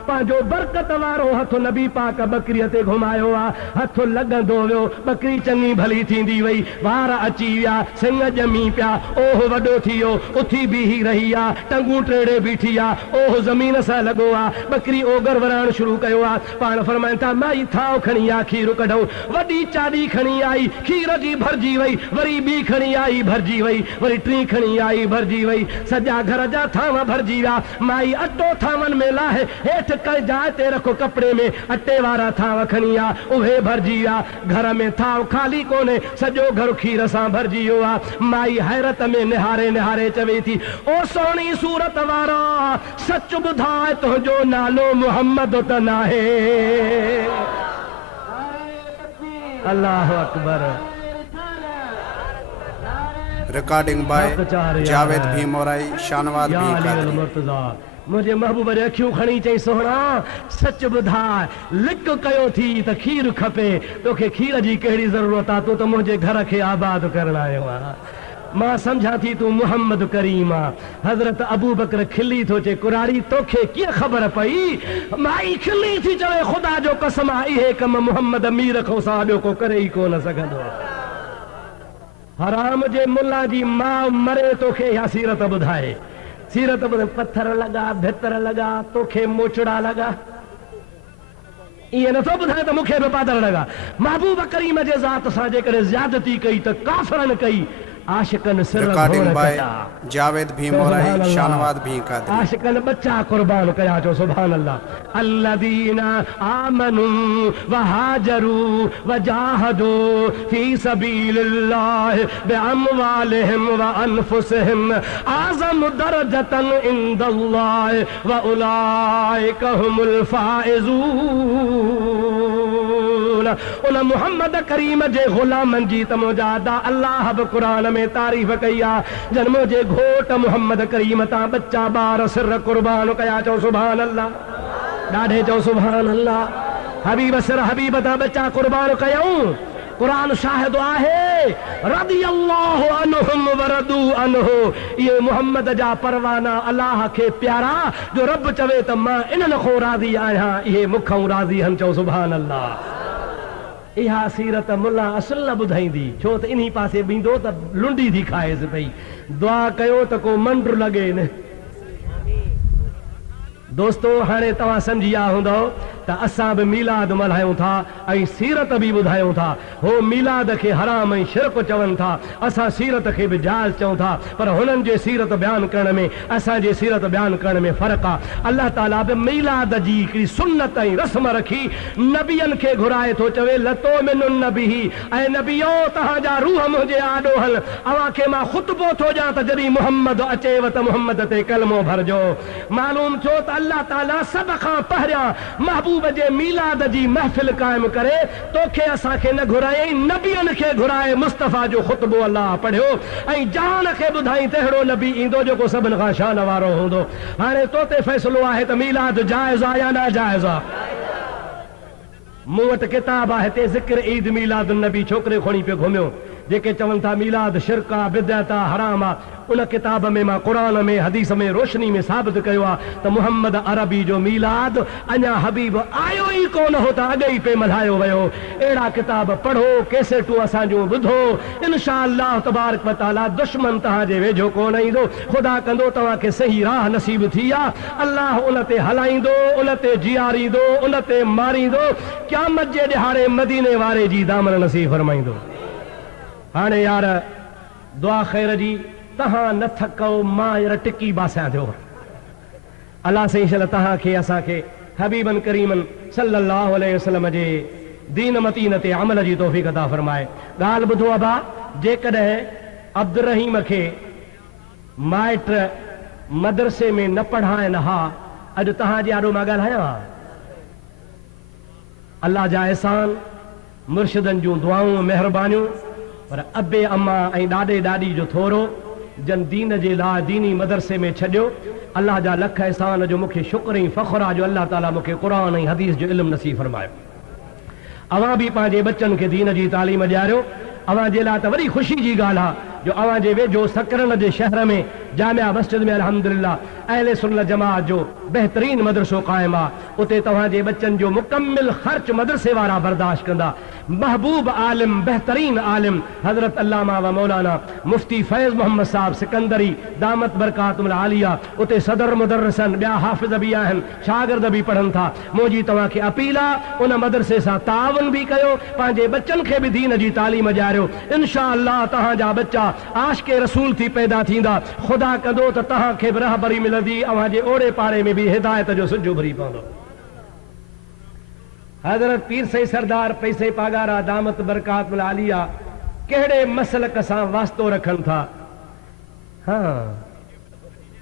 पंहिंजो बरकत वारो हथ नबी पाक बकरीअ ते घुमायो आ। हथ लॻंदो वियो, बकरी चङी भली थींदी वई, वार अची विया, सिंग ॼमी पिया, ओह वॾो थी वियो, उथी बीही रही आ, टंगूं टेड़े बीठी आ, ओह ज़मीन सां लॻो आ। बकरी ओगर वराइण शुरू कयो आ। पाण फरमाइनि था माई थाव खणी आ, खीर कढूं। वॾी चाॾी खणी आई, खीर जी भरजी वई, वरी ॿी खणी आई भरजी वई, वरी टी खणी आई भरजी वई, सॼा घर जा थाव भरजी विया। माई अटो थावनि में लाहे हेठि कंहिं जाइ ते रखो, कपिड़े में अटे वारा थाव खणी आ, उहे भरजी विया। घर में थाव खाली कोन्हे, सॼो घर खीर सां भरजी वियो आ। माई हैरत में निहारे निहारे चवे थी ओ सोणी सूरत वारा, सच ॿुधाए तुंहिंजो नालो मुहम्मद त नाहे? अल्लाह अकबर। रिकॉर्डिंग बाय जावेद भी मोराई, शानवाद भी कादरी। मुझे महबूब ने अखियूं खणी चई सोहणा सच ॿुधाए, लिक कयो थी त खीर खपे, तोखे खीर जी कहिड़ी ज़रूरत आहे? तूं त मुंहिंजे घर खे आबाद करण आयो आहे। मां सम्झां थी तूं मुहम्मद करीम आ। हज़रत अबू बकर खिली थो चे कुरारी तोखे कीअं ख़बर पई? माई खिली थी चवे ख़ुदा जो कसम आहे, इहे कम मुहम्मद मीर खां सवाइ ॿियो को करे ई कोन सघंदो। हराम जे मुल्ला जी मां मरे तोखे इहा सीरत ॿुधाए, सीरत ॿुधाए। पत्थर लॻा, भितर लॻा, तोखे मोचड़ा लॻा, ईअं नथो ॿुधाए त मूंखे बि पादर लॻा। महबूब करीम जे ज़ात सां जेकॾहिं ज़्यादती कई त काफ़रनि कई। आशिकन सिर रिकॉर्डिंग बाय जावेद भी मोराई, शानवाद भी कादरी। आशिकन बच्चा कुर्बान कया चो सुभान अल्लाह। अल्लदीना आमनू व हाजरू व जाहदू फी सबीलिल्लाह बिअमवालिहिम व अनफुसिहिम आज़म दरजतन इंदल्लाह व उलाइका हुमुल फाइजून। उन मुहम्मद करीम जे गुलामन जी त मुजादा अल्लाह बि कुरान में तारीफ़ कई आहे। जन मुंहिंजे घोट मुहम्मद करीम तां बच्चा ॿार सिर कुर्बान कया चओ सुभान अल्लाह, ॾाढे चओ सुभान अल्लाह। हबीब सिर हबीब तां बच्चा कुर्बान कयऊं। कुरान शाहिद आहे रदी अल्लाहु अन्हुम व रदू अन्हु। ये मुहम्मद जा परवाना अल्लाह खे प्यारा, जो रब चवे त मां इन्हनि खां राज़ी आहियां, इहे मूंखां राज़ी आहिनि चओ सुभान अल्लाह। इहा सीरत मुल्ला असुल न ॿुधाईंदी, छो त इन्ही पासे बींदो त लुंडी थी खाएसि पई। दुआ कयो त को मंड लॻे न। दोस्तो हाणे तव्हां सम्झी विया हूंदव त असां बि मीलाद मल्हायूं था ऐं सीरत बि ॿुधायूं था। हो मीलाद खे हराम ऐं शिरक चवनि था, असां सीरत खे बि जाइज़ चऊं था, पर हुननि जे सीरत बयानु करण में असांजे सीरत बयानु करण में फ़र्क़ु आहे। अल्लाह ताला बि मीलाद जी हिकिड़ी सुन्नत ऐं रस्म रखी नबियनि खे घुराए थो, चवे लतो मिन नबी, ऐं नबियो तव्हांजा रूह मुंहिंजे आॾो हल, अव्हांखे मां ख़ुतबो थो ॾियां त जॾहिं मुहम्मद अचेव त मुहम्मद ते कलमो भरजो। मालूम थियो त अल्लाह ताला सभ खां पहिरियां महबूब जे मीलाद जी महफ़िल क़ाइमु करे तोखे असांखे न घुरायईं, नबियनि खे घुराए मुस्तफ़ा जो ख़ुतबो अल्लाह पढ़ियो ऐं जान खे ॿुधाई तहिड़ो नबी ईंदो जेको सभिनि खां शान वारो हूंदो। हाणे तो ते फ़ैसिलो आहे त मीलाद जाइज़ आहे या नाजाइज़ आहे। मूं वटि किताब आहे, हिते ज़िक्र ईद मीलाद नबी छोकिरे खणी पियो घुमियो, जेके चवनि था मीलाद शिरक आहे, बिदअत आहे, हराम आहे। उन किताब में मां क़ुरान में हदीस में रोशनी में साबित कयो आहे त मुहम्मद अरबी जो मीलाद अञा हबीब आयो ई कोन हो त अॻे ई पे मल्हायो वियो। अहिड़ा किताब पढ़ो, कैसेटूं असां जूं ॿुधो, इंशा अल्लाह तबारक व तआला दुश्मन तव्हांजे वेझो कोन ईंदो। ख़ुदा कंदो तव्हांखे सही राह नसीब थी आहे, अल्लाह उन ते हलाईंदो, उन ते जीआरींदो, उन ते मारींदो, क़यामत जे ॾिहाड़े मदीने वारे जी दामन नसीब फरमाईंदो। हाणे यार दुआ ख़ैर जी, तहां न थको, मां हींअर टिकी बासियां थियो। अल्लाह सही शल तव्हांखे असांखे हबीबन करीमन सल्लल्लाहु अलैहि वसल्लम जे दीन मतीन ते अमल जी तौफ़ीक़ अता फरमाए। ॻाल्हि ॿुधो अबा, जेकॾहिं अब्दुर रहीम खे माइट मदरसे में न पढ़ाइनि हा, अॼु तव्हांजे आॾो मां ॻाल्हायां, अल्लाह जा एहसान, मुर्शिदनि जूं दुआऊं महिरबानियूं, पर अबे अम्मा ऐं ॾाॾे ॾाॾी जो थोरो जन दीन जे लाइ दीनी मदरसे में छॾियो। अल्लाह जा लख एहसान जो मूंखे शुक्र ऐं फ़ख्रु आहे जो अल्लाह ताला मूंखे क़ुरान ऐं हदीस जो इल्मु नसीब फरमायो। अवां बि पंहिंजे बच्चनि खे दीन जी तालीम ॾियारियो। अवां जे लाइ त वरी ख़ुशी जी ॻाल्हि आहे जो अवां जे वेझो सकरन जे शहर में जामिया मस्जिद में अल्हम्दुलिल्लाह अहले सुन्नत जमात जो बहितरीन मदरसो क़ाइमु आहे। उते तव्हांजे बच्चनि जो मुकम्मिल ख़र्च मदरसे वारा बर्दाश्त कंदा। महबूब आलिम, बहितरीन आलिम हज़रत अल्लामा व मौलाना मुफ्ती फैज़ मोहम्मद साहब सिकंदरी दामत बरकातुल आलिया, उते सदर मुदर्रिसन, ॿिया हाफ़िज़ बि आहिनि, शागिर्द बि पढ़नि था। मुंहिंजी तव्हांखे अपील आहे, उन मदरसे सां ताउन बि कयो, पंहिंजे बच्चनि खे बि दीन जी तालीम ॾियारियो। इंशा अल्लाह तव्हांजा बच्चा आशिक़े रसूल थी पैदा थींदा। ख़ुदा कंदो त तव्हांखे बि रहबरी मिलंदी, अव्हांजे ओड़े पाड़े में बि हिदायत जो सिज उभरी पवंदो। हज़रत पीर सई सरदार पैसे पागारा दामत बरकातुल आलिया कहिड़े मसलक सां वास्तो रखनि था। हाँ,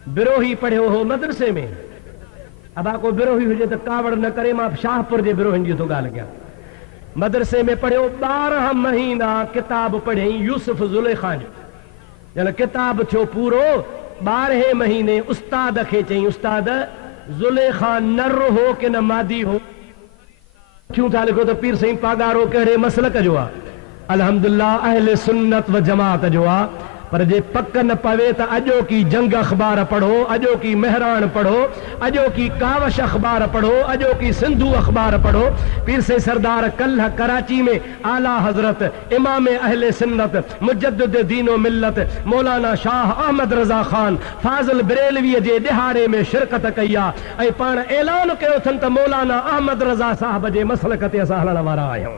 बिरोही पढ़ियो हो मदरसे में। अबा को बिरोही हुजे त कावड़ न करे, मां शाहपुर जे बिरोहिन जी थो ॻाल्हि कयां। मदरसे में पढ़ियो, 12 महीना किताब पढ़ियईं यूसुफ ज़ुलेखा जो। जन किताब थियो पूरो, 12 महीने उस्ताद खे चई, उस्ताद ज़ुलेखा नर हो कि न मादी हो? क्यों था लिखो त पीर साईं पागारो कहिड़े मसलक जो आहे? अल्हम्दुलिल्लाह अहले सुन्नत व जमात जो आहे। पर जे पक न पवे त अॼो की जंग अख़बार पढ़ो, अॼो की मेहरान पढ़ो, अॼो की कावश अख़बार पढ़ो, अॼो की सिंधु अख़बार पढ़ो। पीर से सरदार कल्ह कराची में आला हज़रत इमाम अहले सुन्नत मुजद्दिद दीनो मिल्लत मौलाना शाह अहमद रज़ा ख़ान फाज़िल बरेलवीअ जे ॾिहाड़े में शिरकत कई आहे ऐं पाण ऐलान कयो अथनि त मौलाना अहमद रज़ा साहब जे मसलक ते असां हलण वारा आहियूं।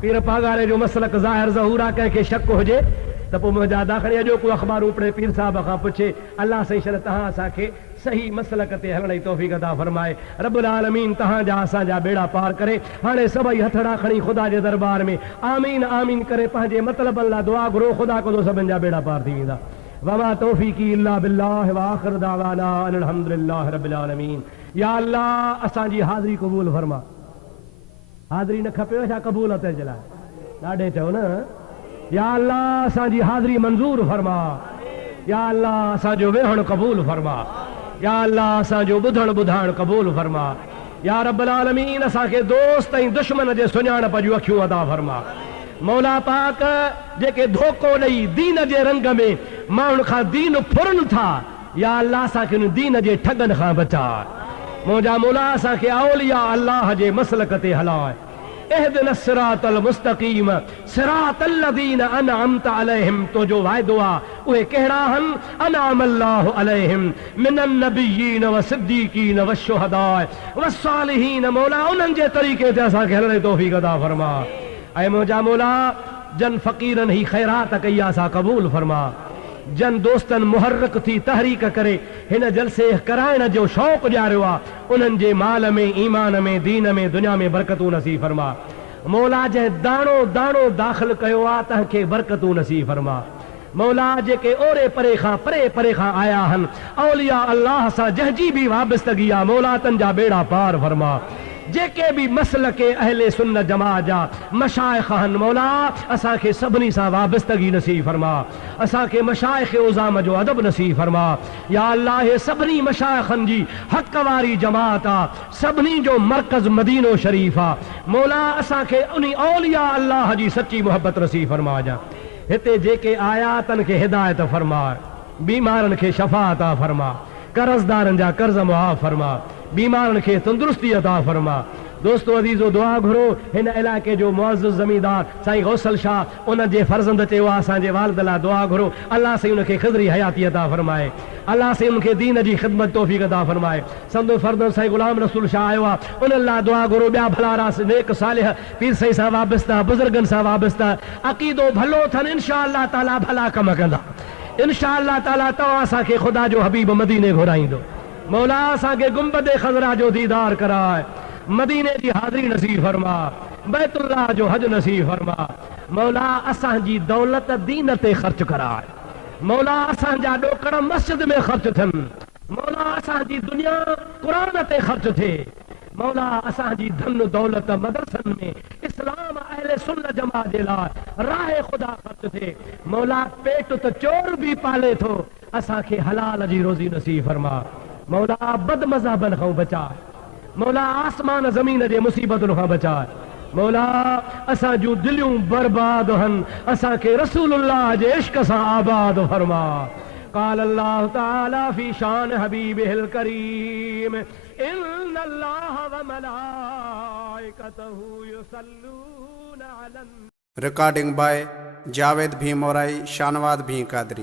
पीर पागारे जो मसलक ज़ाहिर ज़हूर आहे, कंहिंखे शक हुजे त पोइ मुंहिंजा दाख़िले अॼो को अख़बारूं पढ़े पीर साहब खां पुछे। अल्लाह सही शल तव्हां असांखे सही मसलक ते हलण जी तौफ़ीक़ अता फरमाए। रब्बुल आलमीन तव्हांजा असांजा बेड़ा पार करे। हाणे सभई हथड़ा खणी ख़ुदा जे दरबार में आमीन आमीन करे पंहिंजे मतिलबनि लाइ दुआ घुरो। ख़ुदा को सभिनि जा बेड़ा पार थी वेंदा। वमा तौफ़ीक़ी इल्ला बिल्लाह व आख़िर दावाना अनिल हम्दुलिल्लाहि रब्बिल आलमीन। या अल्लाह असांजी हाज़िरी क़बूल फरमा। हाज़िरी न खपेव छा क़बूलत जे लाइ? ॾाढे चयो न। या अल्लाह असांजी हाज़िरी मंज़ूर फरमा। या अल्लाह असांजो वेहण क़बूल फरमा। या अल्लाह असांजो ॿुधण ॿुधाइण क़बूल फरमा। या रब्बुल आलमीन असांखे दोस्त ऐं दुश्मन जे सुञाणप जूं अखियूं अता फरमा। मौला पाक जेके धोखो ॾेई दीन जे रंग में माण्हुनि खां दीन फुरनि था, या अल्लाह असांखे उन दीन जे ठगनि खां बचा। मुंहिंजा मौला असांखे औलिया अल्लाह जे मसलक ते हलाए। इहदिना सिरातल मुस्तकीम सिरातल लज़ीना अनअमता अलैहिम, तो जो वायदो आ उहे कहिड़ा हन, अनअमल्लाहु अलैहिम मिनन नबिय्यीन व सिद्दीकीन व शुहदाए व सालिहीन। मौला उन्हनि जे तरीक़े ते असांखे हलण जी तौफ़ीक़ अता फरमा। ऐं मुंहिंजा मौला जन फ़क़ीरनि ही ख़ैरात कई आहे सा क़बूल फरमा, जन दोस्तन मुहर्रक थी तहरीक करे हिन जलसे कराइण जो शौक़ ॾियारियो आहे, उन्हनि जे माल में, ईमान में, दीन में, दुनिया में बरकतूं नसीब फरमा। मौला जंहिं दाणो दाणो दाख़िल कयो आहे तंहिंखे बरकतूं नसीब फरमा। मौला जेके ओरे परे खां आया आहिनि, औलिया अल्लाह सां जंहिंजी बि वाबस्तगी आहे, मौला तन जा बेड़ा पार फरमा। जेके भी मसल के अहले सुन्नत जमात जा मशाइख हन, मौला असांखे सभिनी सां वाबस्तगी नसीब फरमा, असांखे मशाइख उज़ाम जो अदब नसीब फरमा। या अल्लाह हे सभिनी मशाइखनि जी हक़ वारी जमात आ, सभिनी जो मरकज़ मदीनो शरीफ आ। मौला असांखे उन औलिया अल्लाह जी सच्ची मोहब्बत नसीब फरमा। जा हिते जेके आया तन खे हिदायत फरमा, बीमारनि खे शफ़ा अता फरमा, कर्ज़दारनि जा कर्ज़ मुआफ़ फरमा, बीमारनि खे तंदुरुस्ती अता फरमा। दोस्तो अज़ीज़ो दुआ घुरो हिन इलाइक़े जो मुअज़्ज़ज़ ज़मींदार साईं गौसल शाह, उन जे फर्ज़ंद चयो आहे असांजे वालिद लाइ दुआ घुरो, अल्लाह से उनखे ख़िज़री हयाती अता फरमाए, अल्लाह से उनखे दीन जी ख़िदमत तौफ़ीक़ अता फरमाए। संदो फर्ज़ंद साईं ग़ुलाम रसूल शाह आयो आहे, उन लाइ दुआ घुरो। ॿिया भला रास नेक सालिह पीर साईं सां वाबस्ता, बुज़ुर्गनि सां वाबस्ता, अक़ीदो भलो अथनि, इंशा अल्लाह ताला भला कम कंदा। इंशा अल्लाह ताला तव्हां असांखे ख़ुदा जो हबीब मदीने घुराईंदो। मौला असांखे गुंबद ख़ज़रा जो दीदार कराए, मदीने जी हाज़िरी नसीब फरमा, बैतुल्लाह जो हज नसीब फरमा। मौला असांजी दौलत दीन ते ख़र्च कराए, मौला असांजा ॾोकड़ मस्जिद में ख़र्च थियनि, मौला असांजी दुनिया क़ुरान ते ख़र्च थिए, मौला असांजी धन दौलत मदरसनि में इस्लाम अहले सुन्नत जमात जे लाइ राह ख़ुदा ख़र्च थिए। मौला पेट त चोर बि पाले थो, असांखे हलाल जी रोज़ी नसीब फरमा। मौला बद मज़हबन खां बचाए, मौला आसमान ज़मीन जे मुसीबतुनि खां बचाए। मौला असां जूं दिलियूं बर्बाद हन, असांखे रसूलुल्लाह जे इश्क सां आबाद फरमा। قال الله تعالى في شان حبيبه الكريم إن الله وملائكته يصلون على रिकॉर्डिंग बाय जावेद भी मोराई, शानवाद भी कादरी।